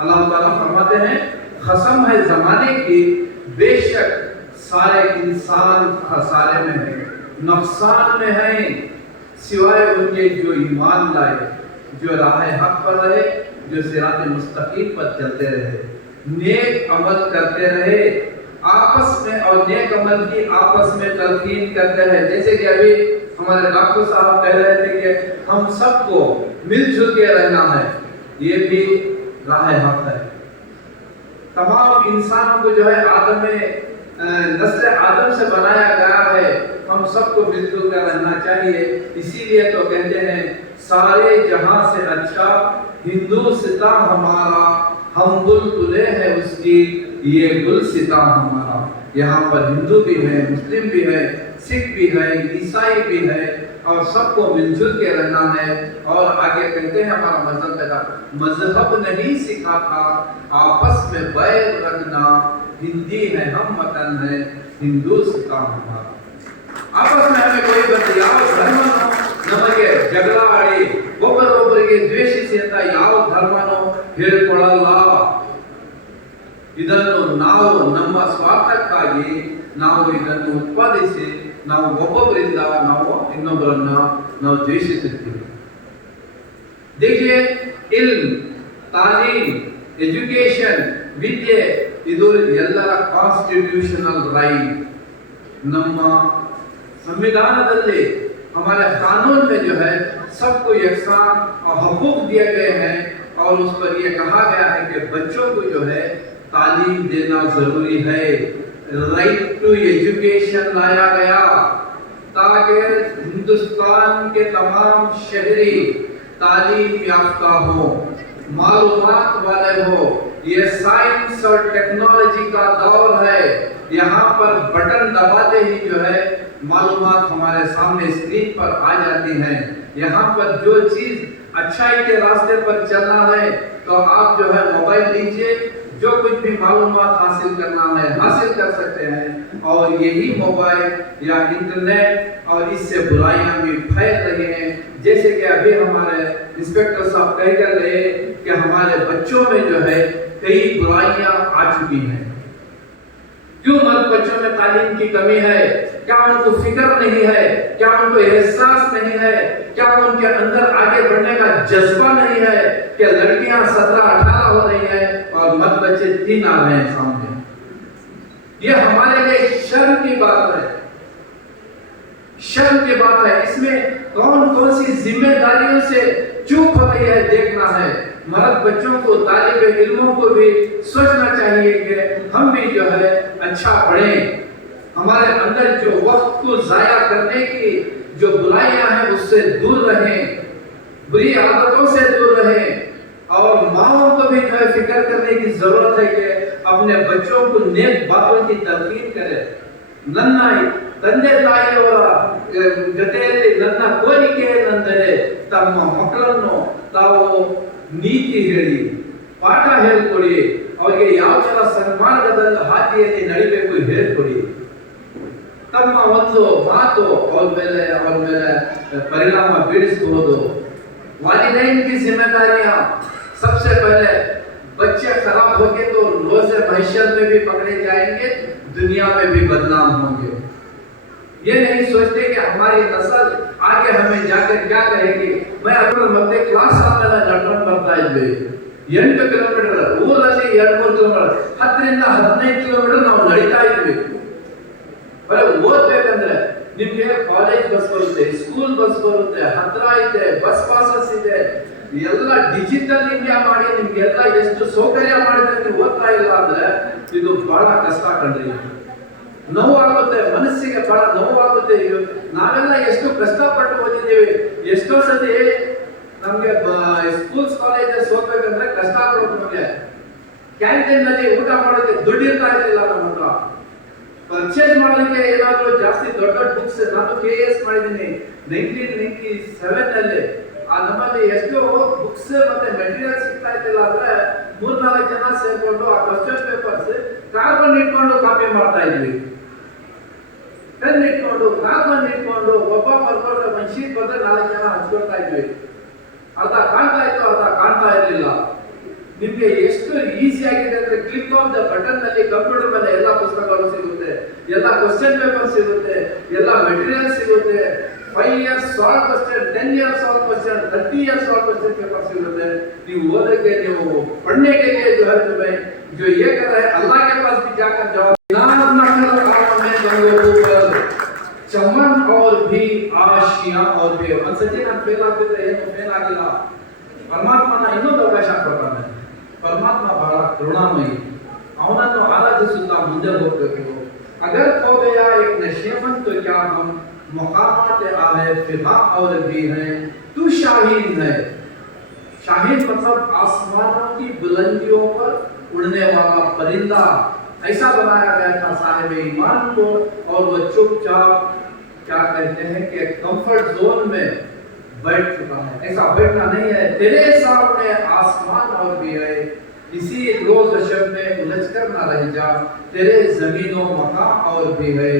अल्लाह ताला फरमाते हैं कसम है ज़माने की, बेशक सारे इंसान खसारे में हैं, नुकसान में हैं, सिवाय उनके जो ईमान लाए, जो राह हक पर रहे, जो सिरात मुस्तकीम पर चलते रहे, नेक अमल करते रहे, आपस में और नेक अमल की आपस में तलकीन करते हैं। जैसे कि अभी हमारे डॉक्टर साहब कह रहे थे कि हम सबको मिलजुल के रहना है, ये भी राह हक है। तमाम इंसानों को जो है आदम में नस्ल आदम से बनाया गया है, हम सबको मिलजुल कर रहना चाहिए। इसीलिए तो कहते हैं, सारे जहां से अच्छा हिंदुस्तां हमारा, हम बुलबुले हैं उसकी, ये गुलसिता हमारा। यहाँ पर हिंदू भी है, मुस्लिम भी है, सिख भी है, ईसाई भी है, और सबको मिलजुल के रहना है। और आगे कहते हैं हमारा मजहब नहीं सिखाता आपस में बैर रखना, हिंदी है हम वतन है हिंदुस्तान हमारा। आपस में हमें कोई ಯಾವ ಧರ್ಮನೋ ನಮಗೆ ಜಗಳ ಆಡಿ ಒಬ್ಬರೊಬ್ಬರಿಗೆ ದ್ವೇಷಿಸಿ ಅಂತ ಯಾವ ಧರ್ಮನೋ ಹೇಳಿಕೊಳ್ಳಲ್ಲ। ಇದನ್ನು ನಾವು ನಮ್ಮ ಸ್ವಾರ್ಥಕ್ಕಾಗಿ ನಾವು ಇದನ್ನು ಉತ್ಪಾದಿಸಿ ನಾವು ಒಬ್ಬೊಬ್ಬರಿಂದ ನಾವು ಇನ್ನೊಬ್ಬರನ್ನ ನಾವು ದ್ವೇಷಿಸುತ್ತೀವಿ। देखिए इल्म, तालीम, एजुकेशन, विद्ये ಇದು ಎಲ್ಲರ ಕಾನ್ಸ್ಟಿಟ್ಯೂಷನಲ್ ರೈಟ್। ನಮ್ಮ संविधानದಲ್ಲಿ हमारे कानून में जो है सबको यकसा हकूक दिए गए हैं और उस पर यह कहा गया है कि बच्चों को जो है तालीम देना जरूरी है। राइट टू एजुकेशन लाया गया ताकि हिंदुस्तान के तमाम शहरी तालीम याफ्ता हो, मालूमात वाले हो। ये साइंस और टेक्नोलॉजी का दौर है। यहाँ पर बटन दबाते ही जो है मालूमात हमारे सामने स्क्रीन पर आ जाती हैं। यहाँ पर जो चीज अच्छाई के रास्ते पर चलना है तो आप जो है मोबाइल लीजिए, जो कुछ भी मालूमात हासिल करना है हासिल कर सकते हैं। और यही मोबाइल या इंटरनेट और इससे बुराइयां भी फैल रही हैं। जैसे कि अभी हमारे इंस्पेक्टर साहब कह कर रहे कि हमारे बच्चों में जो है कई बुराइयां आ चुकी हैं। क्यों बच्चों में तालीम की कमी है? क्या उनको फिक्र नहीं है? क्या उनको एहसास नहीं है? क्या उनके अंदर आगे बढ़ने का जज्बा नहीं है कि लड़कियां 17-18 हो रही हैं और मर्द बच्चे 3 आ रहे हैं सामने? ये हमारे लिए शर्म की बात है, शर्म की बात है। इसमें कौन कौन सी जिम्मेदारियों से चूक हो रही है देखना है। मर्द बच्चों को, तालिब इल्मों को भी सोचना चाहिए कि हम भी जो है अच्छा पढ़ें। हमारे अंदर जो वक्त को जाया करने की जो बुराइयां हैं उससे दूर रहें, बुरी आदतों से दूर रहें। और माओ को भी जो है फिक्र करने की जरूरत है कि अपने बच्चों को नेक बातों की तलकीन करें। नन्ना ತಂದೆ ತಾಯಿಯವರ ಜೊತೆಯಲ್ಲಿ ನನ್ನ ಕೋರಿಕೆ ಏನೆಂದರೆ ತಮ್ಮ ಮಕ್ಕಳನ್ನು ತಾವು ನೀತಿ ಹೇಳಿ, ಪಾಠ ಹೇಳಿಕೊಡಿ, ಅವರಿಗೆ ಯಾವ ತರ ಸನ್ಮಾರ್ಗದ ಹಾದಿಯಲ್ಲಿ ನಡಿಬೇಕು ಹೇಳಿಕೊಡಿ। ತಮ್ಮ ಒಂದು ಮಾತು ಅವ್ರ ಮೇಲೆ ಪರಿಣಾಮ ಬೀರಿಸಬಹುದು। वालिदैन की जिम्मेदारियां सबसे पहले, बच्चे खराब होंगे तो रोज़े महशर में भी पकड़े जाएंगे, दुनिया में भी बदनाम होंगे। ये नहीं सोचते कि हमारी नस्ल आगे हमें जाकर क्या कहेगी। मैं अपने मध्य क्लास आमेಲೆ ನಡ್ಕೊಂಡು ಬರ್ತಾ ಇದ್ವಿ, 8 ಕಿಲೋಮೀಟರ್ ಊರಲ್ಲಿ 2-3 ಕಿಲೋಮೀಟರ್, 10ರಿಂದ 15 ಕಿಲೋಮೀಟರ್ ನಾವು ನಡೀತಾ ಇದ್ವಿ। ಬರೀ ಓದ್ಬೇಕಂದ್ರೆ ನಿಮ್ಗೆ ಕಾಲೇಜ್ ಬಸ್ ಬರುತ್ತೆ, ಸ್ಕೂಲ್ ಬಸ್ ಬರುತ್ತೆ, ಹತ್ರ ಇದೆ, ಬಸ್ ಪಾಸಸ್ ಇದೆ, ಎಲ್ಲ ಡಿಜಿಟಲ್ ಇಂಡಿಯಾ ಮಾಡಿ ನಿಮ್ಗೆಲ್ಲ ಎಷ್ಟು ಸೌಕರ್ಯ ಮಾಡಿದ್ರೆ ನೀವು ಓದ್ತಾ ಇಲ್ಲ ಅಂದ್ರೆ ಇದು ಬಹಳ ಕಷ್ಟ ಕಣ್ರಿ। ನೋವಾಗುತ್ತೆ, ಮನಸ್ಸಿಗೆ ಬಹಳ ನೋವಾಗುತ್ತೆ। ನಾವೆಲ್ಲ ಎಷ್ಟು ಕಷ್ಟಪಟ್ಟು ಓದಿದ್ದೀವಿ, ಎಷ್ಟೋ ಸತಿ ನಮ್ಗೆ ಸ್ಕೂಲ್ಸ್ ಕಾಲೇಜಸ್ ಹೋಗ್ಬೇಕಂದ್ರೆ ಕಷ್ಟ ಆಗೋದು। ನಮಗೆ ಕ್ಯಾಂಟೀನ್ ನಲ್ಲಿ ಊಟ ಮಾಡೋದಕ್ಕೆ ದುಡ್ಡು ಇರ್ತಾ ಇರಲಿಲ್ಲ ನಮ್ಮ ಹತ್ರ। ಪರ್ಚೇಸ್ ಮಾಡೋದಕ್ಕೆ ಏನಾದ್ರು ಜಾಸ್ತಿ ದೊಡ್ಡ ಬುಕ್ಸ್, ನಾನು KS ಮಾಡಿದ್ದೀನಿ 1997 ನಲ್ಲಿ। ನಮ್ಮಲ್ಲಿ ಎಷ್ಟು ಬುಕ್ಸ್ ಮತ್ತೆ ಮೆಟೀರಿಯಲ್ ಸಿಗ್ತಾ ಇದ್ದಿಲ್ಲ ಅಂದ್ರೆ 3-4 ಜನ ಸೇರ್ಕೊಂಡು ಆ ಕ್ವಶ್ಚನ್ ಪೇಪರ್ಸ್ ಕಾರ್ಬನ್ ಇಟ್ಕೊಂಡು ಕಾಪಿ ಮಾಡ್ತಾ ಇದ್ವಿ। ಪೆನ್ ಇಟ್ಕೊಂಡು ಕಾರ್ಬನ್ ಇಟ್ಕೊಂಡು ಒಬ್ಬ ಬರ್ಕೊಂಡು ಒಂದು ಶೀಟ್ ಬಂದ್ರೆ 4 ಜನ ಹಂಚ್ಕೊಳ್ತಾ ಇದ್ವಿ। ಅರ್ಧ ಕಾಣ್ತಾ ಇತ್ತು, ಅರ್ಧ ಕಾಣ್ತಾ ಇರಲಿಲ್ಲ। ನಿಮ್ಗೆ ಎಷ್ಟು ಈಸಿ ಆಗಿದೆ ಅಂದ್ರೆ ಕ್ಲಿಕ್ ಆಫ್ ದ ಬಟನ್ ನಲ್ಲಿ ಕಂಪ್ಯೂಟರ್ ಮೇಲೆ ಎಲ್ಲ ಪುಸ್ತಕಗಳು ಸಿಗುತ್ತೆ, ಎಲ್ಲ ಕ್ವಶ್ಚನ್ ಪೇಪರ್ ಸಿಗುತ್ತೆ, ಎಲ್ಲ ಮೆಟೀರಿಯಲ್ ಸಿಗುತ್ತೆ। 5 years solve question, 10 years solve question, 30 years solve question paper सिಗುತ್ತೆ। ನೀವು ಓದಕ್ಕೆ, ನೀವು पढ़ने के लिए जो है तुम्हें जो ये कर रहा है अल्लाह के पास भी जाकर जवाब चमन और भी आशिया और भी सचिन फेल ಆಗಿದ್ರೆ ಏನು ಫೇಲ್ ಆಗಿಲ್ಲ। ಪರಮಾತ್ಮನ ಇನ್ನೊಂದು ಅವಕಾಶ ಕೊಡ್ತಾನೆ। ಪರಮಾತ್ಮ ಬಹಳ ಕರುಣಾಮಯಿ, ಅವನನ್ನು ಆರಾಧಿಸುತ್ತಾ ಮುಂದೆ ಹೋಗಬೇಕು। अगर खो गया एक नशेमन तो क्या हम मुकामात आले फिदा और भी हैं, तू शाहीन है। शाहीन मतलब आसमानों की बुलंदियों पर उड़ने वाला परिंदा। ऐसा बनाया गया था साहिब ईमान को, और वह चुपचाप क्या कहते हैं कि कंफर्ट जोन में बैठ चुका है। ऐसा बैठना नहीं है। तेरे सामने आसमान और भी है, इसी रोज शब में उलझ कर ना रह जा। तेरे जमीनों मकान और भी है,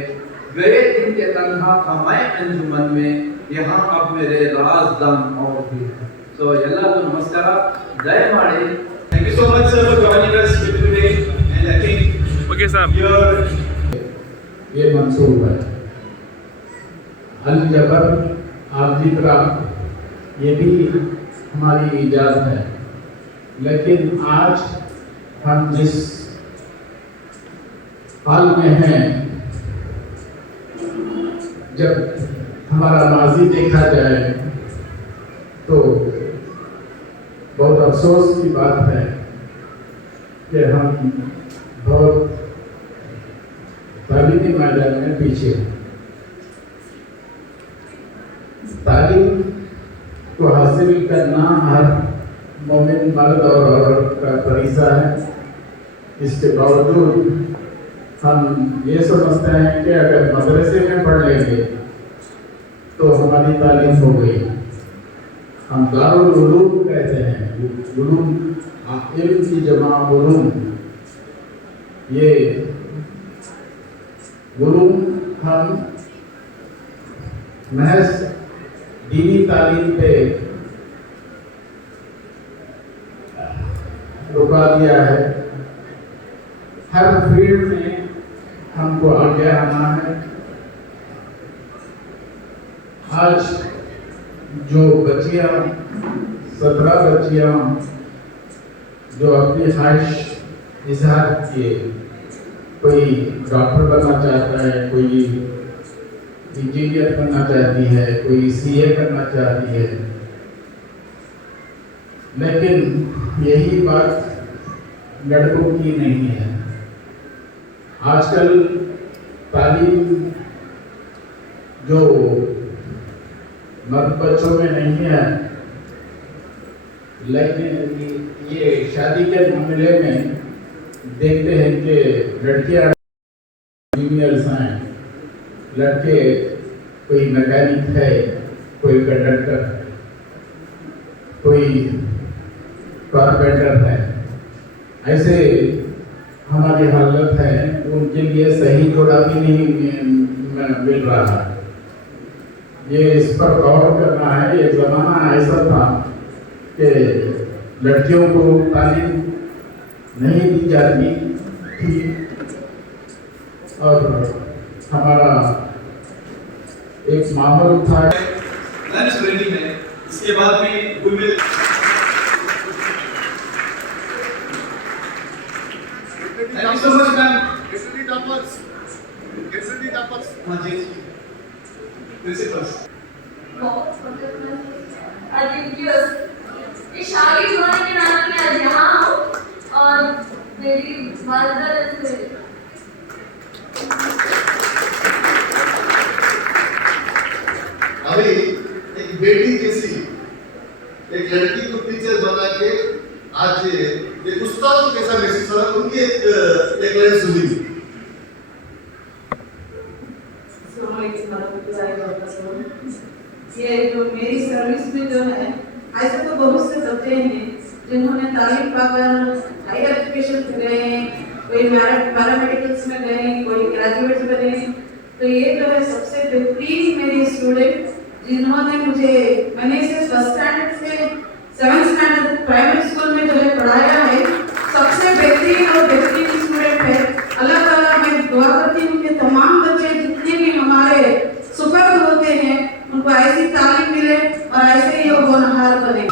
गए दिन के तन्हा था मैं अंजुमन में, यहाँ अब मेरे राजदान और भी है। सो ಎಲ್ಲರಿಗೂ ನಮಸ್ಕಾರ, ದಯಮಾಡಿ Thank you so much, sir, for joining us today. And I think Okay, sir. ये मंसूब है अल जबर आरजी क्राफ्ट, ये भी हमारी इजाज़ है। लेकिन आज हम जिस हाल में हैं, जब हमारा माजी देखा जाए तो बहुत अफसोस की बात है कि हम बहुत तालीमी मैदान में पीछे हैं। तालीम को हासिल करना हर मोमिन मर्द और औरत का फरीज़ा है। इसके बावजूद हम ये समझते हैं कि अगर मदरसे में पढ़ लेंगे तो हमारी तालीम हो गई। हम दारुल उलूम कहते हैं, उलूम इल्म की जमा उलूम। ये उलूम हम महज दीनी तालीम पे रुका दिया है। हर फील्ड में हमको आगे आना है। आज जो बच्चियां 17 बच्चियां जो अपनी ख्वाहिश इजहार किए, कोई डॉक्टर बनना चाहता है, कोई इंजीनियर बनना चाहती है, कोई सीए करना चाहती है, लेकिन यही बात लड़कों की नहीं है। आजकल तालीम जो मर्द बच्चों में नहीं है, लेकिन ये शादी के मामले में देखते हैं कि लड़कियां इंजीनियर्स हैं, लड़के कोई मैकेनिक है, कोई कंडक्टर है, कोई कारपेंटर है। ऐसे हमारी हालत है, उनके लिए सही जोड़ा भी नहीं मिल रहा है। ये इस पर गौर करना है। एक ज़माना ऐसा था कि लड़कियों को तालीम नहीं दी जाती थी और हमारा एक माहौल था। लंच रेडी है, इसके बाद में we will Thank you so much, ma'am. Get ready, toppers. Get ready, toppers. हाँ जी, प्रिंसिपल्स। ये शादी होने के नाते मैं आज यहाँ हूँ और मेरी वालिदा से अभी एक बेटी जैसी एक लड़की को टीचर बना के आज एक उस्ताद को कैसा महसूस हो रहा है, उनकी एक लाइन सुनी। ये जो मेरी सर्विस में जो है, ऐसे तो बहुत से बच्चे हैं जिन्होंने तालीम पाकर हायर एजुकेशन में गए, कोई पैरामेडिकल्स में गए, कोई ग्रेजुएट्स में गए। तो ये जो है सबसे बेहतरीन मेरी स्टूडेंट जिन्होंने मैंने इसे फर्स्ट स्टैंडर्ड से 7th स्टैंडर्ड प्राइमरी स्कूल में जो है पढ़ाया है। सबसे बेहतरीन और बेहतरीन स्टूडेंट है। अल्लाह ताला मैं दुआ करती हूँ कि तमाम बच्चे जितने भी हमारे सुपर्द होते हैं उनको ऐसी तालीम मिले और ऐसे ही वो होनहार बने।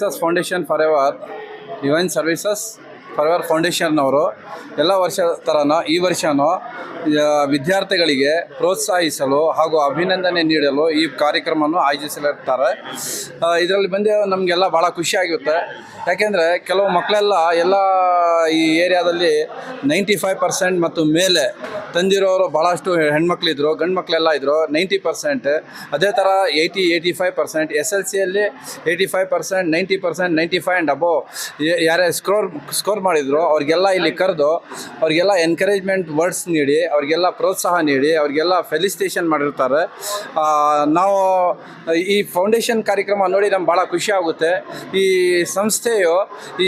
Services foundation for ever divine services for ever ಫೌಂಡೇಶನ್ನವರು ಎಲ್ಲ ವರ್ಷ ಥರನೂ ಈ ವರ್ಷವೂ ವಿದ್ಯಾರ್ಥಿಗಳಿಗೆ ಪ್ರೋತ್ಸಾಹಿಸಲು ಹಾಗೂ ಅಭಿನಂದನೆ ನೀಡಲು ಈ ಕಾರ್ಯಕ್ರಮವನ್ನು ಆಯೋಜಿಸಲಿರ್ತಾರೆ. ಇದರಲ್ಲಿ ಬಂದು ನಮಗೆಲ್ಲ ಭಾಳ ಖುಷಿಯಾಗುತ್ತೆ. ಯಾಕೆಂದರೆ ಕೆಲವು ಮಕ್ಕಳೆಲ್ಲ ಎಲ್ಲ ಈ ಏರಿಯಾದಲ್ಲಿ 95% ಮತ್ತು ಮೇಲೆ ತಂದಿರೋರು ಭಾಳಷ್ಟು ಹೆಣ್ಮಕ್ಳಿದ್ರು, ಗಂಡು ಮಕ್ಕಳೆಲ್ಲ ಇದ್ದರು 90%. ಅದೇ ಥರ 85% SLCಯಲ್ಲಿ 85%, 90%, 95 ಆ್ಯಂಡ್ ಅಬೋವ್ ಯಾರೇ ಸ್ಕೋರ್ ಮಾಡಿದ್ರು ಅವ್ರಿಗೆಲ್ಲ ಇಲ್ಲಿ ಕರೆದು ಅವ್ರಿಗೆಲ್ಲ ಎನ್ಕರೇಜ್ಮೆಂಟ್ ವರ್ಡ್ಸ್ ನೀಡಿ, ಅವ್ರಿಗೆಲ್ಲ ಪ್ರೋತ್ಸಾಹ ನೀಡಿ, ಅವ್ರಿಗೆಲ್ಲ ಫೆಲಿಸಿಟೇಷನ್ ಮಾಡಿರ್ತಾರೆ. ನಾವು ಈ ಫೌಂಡೇಶನ್ ಕಾರ್ಯಕ್ರಮ ನೋಡಿ ನಮ್ಗೆ ಭಾಳ ಖುಷಿ ಆಗುತ್ತೆ. ಈ ಸಂಸ್ಥೆಯು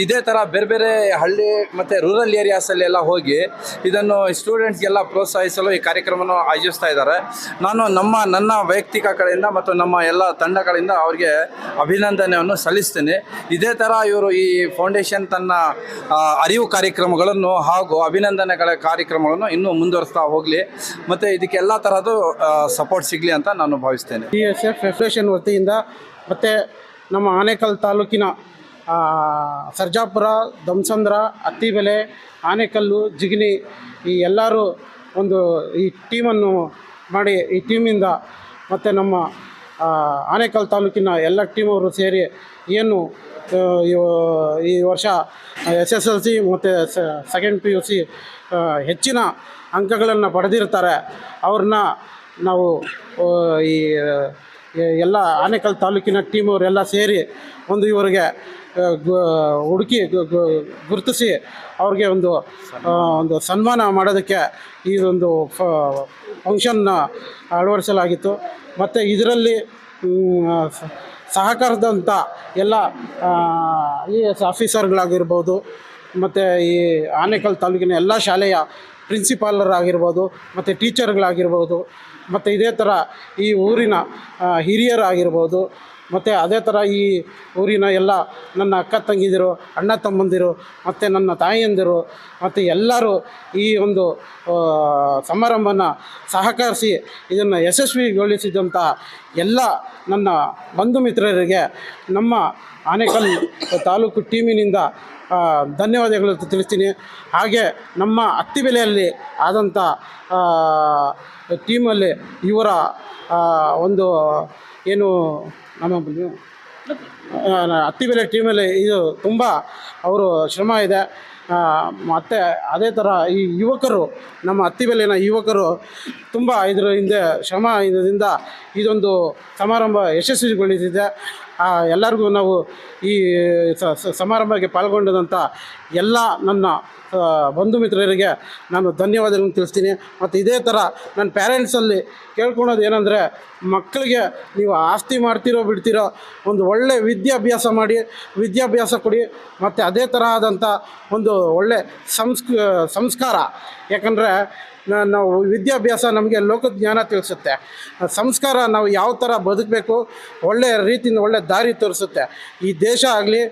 ಇದೇ ಥರ ಬೇರೆ ಬೇರೆ ಹಳ್ಳಿ ಮತ್ತು ರೂರಲ್ ಏರಿಯಾಸಲ್ಲೆಲ್ಲ ಹೋಗಿ ಇದನ್ನು ಸ್ಟೂಡೆಂಟ್ಸ್ಗೆಲ್ಲ ಪ್ರೋತ್ಸಾಹಿಸಲು ಈ ಕಾರ್ಯಕ್ರಮವನ್ನು ಆಯೋಜಿಸ್ತಾ ಇದ್ದಾರೆ. ನಾನು ನನ್ನ ವೈಯಕ್ತಿಕ ಕಡೆಯಿಂದ ಮತ್ತು ನಮ್ಮ ಎಲ್ಲ ತಂಡಗಳಿಂದ ಅವ್ರಿಗೆ ಅಭಿನಂದನೆಯನ್ನು ಸಲ್ಲಿಸ್ತೀನಿ. ಇದೇ ಥರ ಇವರು ಈ ಫೌಂಡೇಶನ್ ತನ್ನ ಅರಿವು ಕಾರ್ಯಕ್ರಮಗಳನ್ನು ಹಾಗೂ ಅಭಿನಂದನೆಗಳ ಕಾರ್ಯಕ್ರಮಗಳನ್ನು ಇನ್ನೂ ಮುಂದುವರಿಸ್ತಾ ಹೋಗಲಿ ಮತ್ತು ಇದಕ್ಕೆ ಎಲ್ಲ ಥರದ್ದು ಸಪೋರ್ಟ್ ಸಿಗಲಿ ಅಂತ ನಾನು ಭಾವಿಸ್ತೇನೆ. PSF ಫೆಡರೇಷನ್ ವತಿಯಿಂದ ಮತ್ತು ನಮ್ಮ ಆನೇಕಲ್ ತಾಲೂಕಿನ ಸರ್ಜಾಪುರ, ದಂಸಂದ್ರ, ಅತ್ತಿಬೆಲೆ, ಆನೇಕಲ್ಲು, ಜಿಗಣಿ ಈ ಎಲ್ಲರೂ ಒಂದು ಈ ಟೀಮನ್ನು ಮಾಡಿ ಈ ಟೀಮಿಂದ ಮತ್ತು ನಮ್ಮ ಆನೇಕಲ್ ತಾಲೂಕಿನ ಎಲ್ಲ ಟೀಮವರು ಸೇರಿ ಏನು ಈ ವರ್ಷ SSLC ಮತ್ತು ಸೆಕೆಂಡ್ PUC ಹೆಚ್ಚಿನ ಅಂಕಗಳನ್ನು ಪಡೆದಿರ್ತಾರೆ. ಅವ್ರನ್ನ ನಾವು ಈ ಎಲ್ಲ ಆನೇಕಲ್ ತಾಲೂಕಿನ ಟೀಮವರೆಲ್ಲ ಸೇರಿ ಒಂದು ಇವರಿಗೆ ಹುಡುಕಿ ಗುರುತಿಸಿ ಅವ್ರಿಗೆ ಒಂದು ಸನ್ಮಾನ ಮಾಡೋದಕ್ಕೆ ಈ ಒಂದು ಫಂಕ್ಷನ್ನ ಅಳವಡಿಸಲಾಗಿತ್ತು. ಮತ್ತು ಇದರಲ್ಲಿ ಸಹಕಾರದಂಥ ಎಲ್ಲ IAS ಆಫೀಸರ್ಗಳಾಗಿರ್ಬೋದು ಮತ್ತು ಈ ಆನೇಕಲ್ ತಾಲೂಕಿನ ಎಲ್ಲ ಶಾಲೆಯ ಪ್ರಿನ್ಸಿಪಾಲರಾಗಿರ್ಬೋದು ಮತ್ತು ಟೀಚರ್ಗಳಾಗಿರ್ಬೋದು ಮತ್ತು ಇದೇ ಥರ ಈ ಊರಿನ ಹಿರಿಯರಾಗಿರ್ಬೋದು ಮತ್ತು ಅದೇ ಥರ ಈ ಊರಿನ ಎಲ್ಲ ನನ್ನ ಅಕ್ಕ ತಂಗಿದಿರು, ಅಣ್ಣ ತಮ್ಮಂದಿರು ಮತ್ತು ನನ್ನ ತಾಯಿಯಂದಿರು ಮತ್ತು ಎಲ್ಲರೂ ಈ ಒಂದು ಸಮಾರಂಭನ ಸಹಕರಿಸಿ ಇದನ್ನು ಯಶಸ್ವಿಗೊಳಿಸಿದಂಥ ಎಲ್ಲ ನನ್ನ ಬಂಧು ಮಿತ್ರರಿಗೆ ನಮ್ಮ ಆನೇಕಲ್ ತಾಲೂಕು ಟೀಮಿನಿಂದ ಧನ್ಯವಾದಗಳು ತಿಳಿಸ್ತೀನಿ. ಹಾಗೆ ನಮ್ಮ ಅತ್ತಿಬೆಲೆಯಲ್ಲಿ ಆದಂಥ ಟೀಮಲ್ಲಿ ಇವರ ಒಂದು ಏನು ನಮ್ಮ ಅತ್ತಿಬೆಲೆ ಟೀಮಲ್ಲಿ ಇದು ತುಂಬ ಅವರು ಶ್ರಮ ಇದೆ. ಮತ್ತು ಅದೇ ಥರ ಈ ಯುವಕರು, ನಮ್ಮ ಅತ್ತಿಬೆಲೆನ ಯುವಕರು ತುಂಬ ಇದರ ಹಿಂದೆ ಶ್ರಮ ಇದರಿಂದ ಇದೊಂದು ಸಮಾರಂಭ ಯಶಸ್ವಿಗೊಳಿಸಿದೆ. ಎಲ್ಲರಿಗೂ ನಾವು ಈ ಸಮಾರಂಭಕ್ಕೆ ಪಾಲ್ಗೊಂಡಂಥ ಎಲ್ಲ ನನ್ನ ಬಂಧು ಮಿತ್ರರಿಗೆ ನಾನು ಧನ್ಯವಾದಗಳನ್ನು ತಿಳಿಸ್ತೀನಿ. ಮತ್ತು ಇದೇ ಥರ ನನ್ನ ಪ್ಯಾರೆಂಟ್ಸಲ್ಲಿ ಕೇಳ್ಕೊಳೋದು ಏನಂದರೆ, ಮಕ್ಕಳಿಗೆ ನೀವು ಆಸ್ತಿ ಮಾಡ್ತಿರೋ ಬಿಡ್ತಿರೋ ಒಂದು ಒಳ್ಳೆ ವಿದ್ಯಾಭ್ಯಾಸ ಕೊಡಿ. ಮತ್ತು ಅದೇ ಥರ ಆದಂಥ ಒಂದು ಒಳ್ಳೆ ಸಂಸ್ಕಾರ. ಯಾಕಂದರೆ ನಾವು ವಿದ್ಯಾಭ್ಯಾಸ ನಮಗೆ ಲೋಕಜ್ಞಾನ ತಿಳಿಸುತ್ತೆ. ಸಂಸ್ಕಾರ ನಾವು ಯಾವ ಥರ ಬದುಕಬೇಕು, ಒಳ್ಳೆಯ ರೀತಿಯಿಂದ ಒಳ್ಳೆ ದಾರಿ ತೋರಿಸುತ್ತೆ. ಈ ದೇಶ ಆಗಲಿ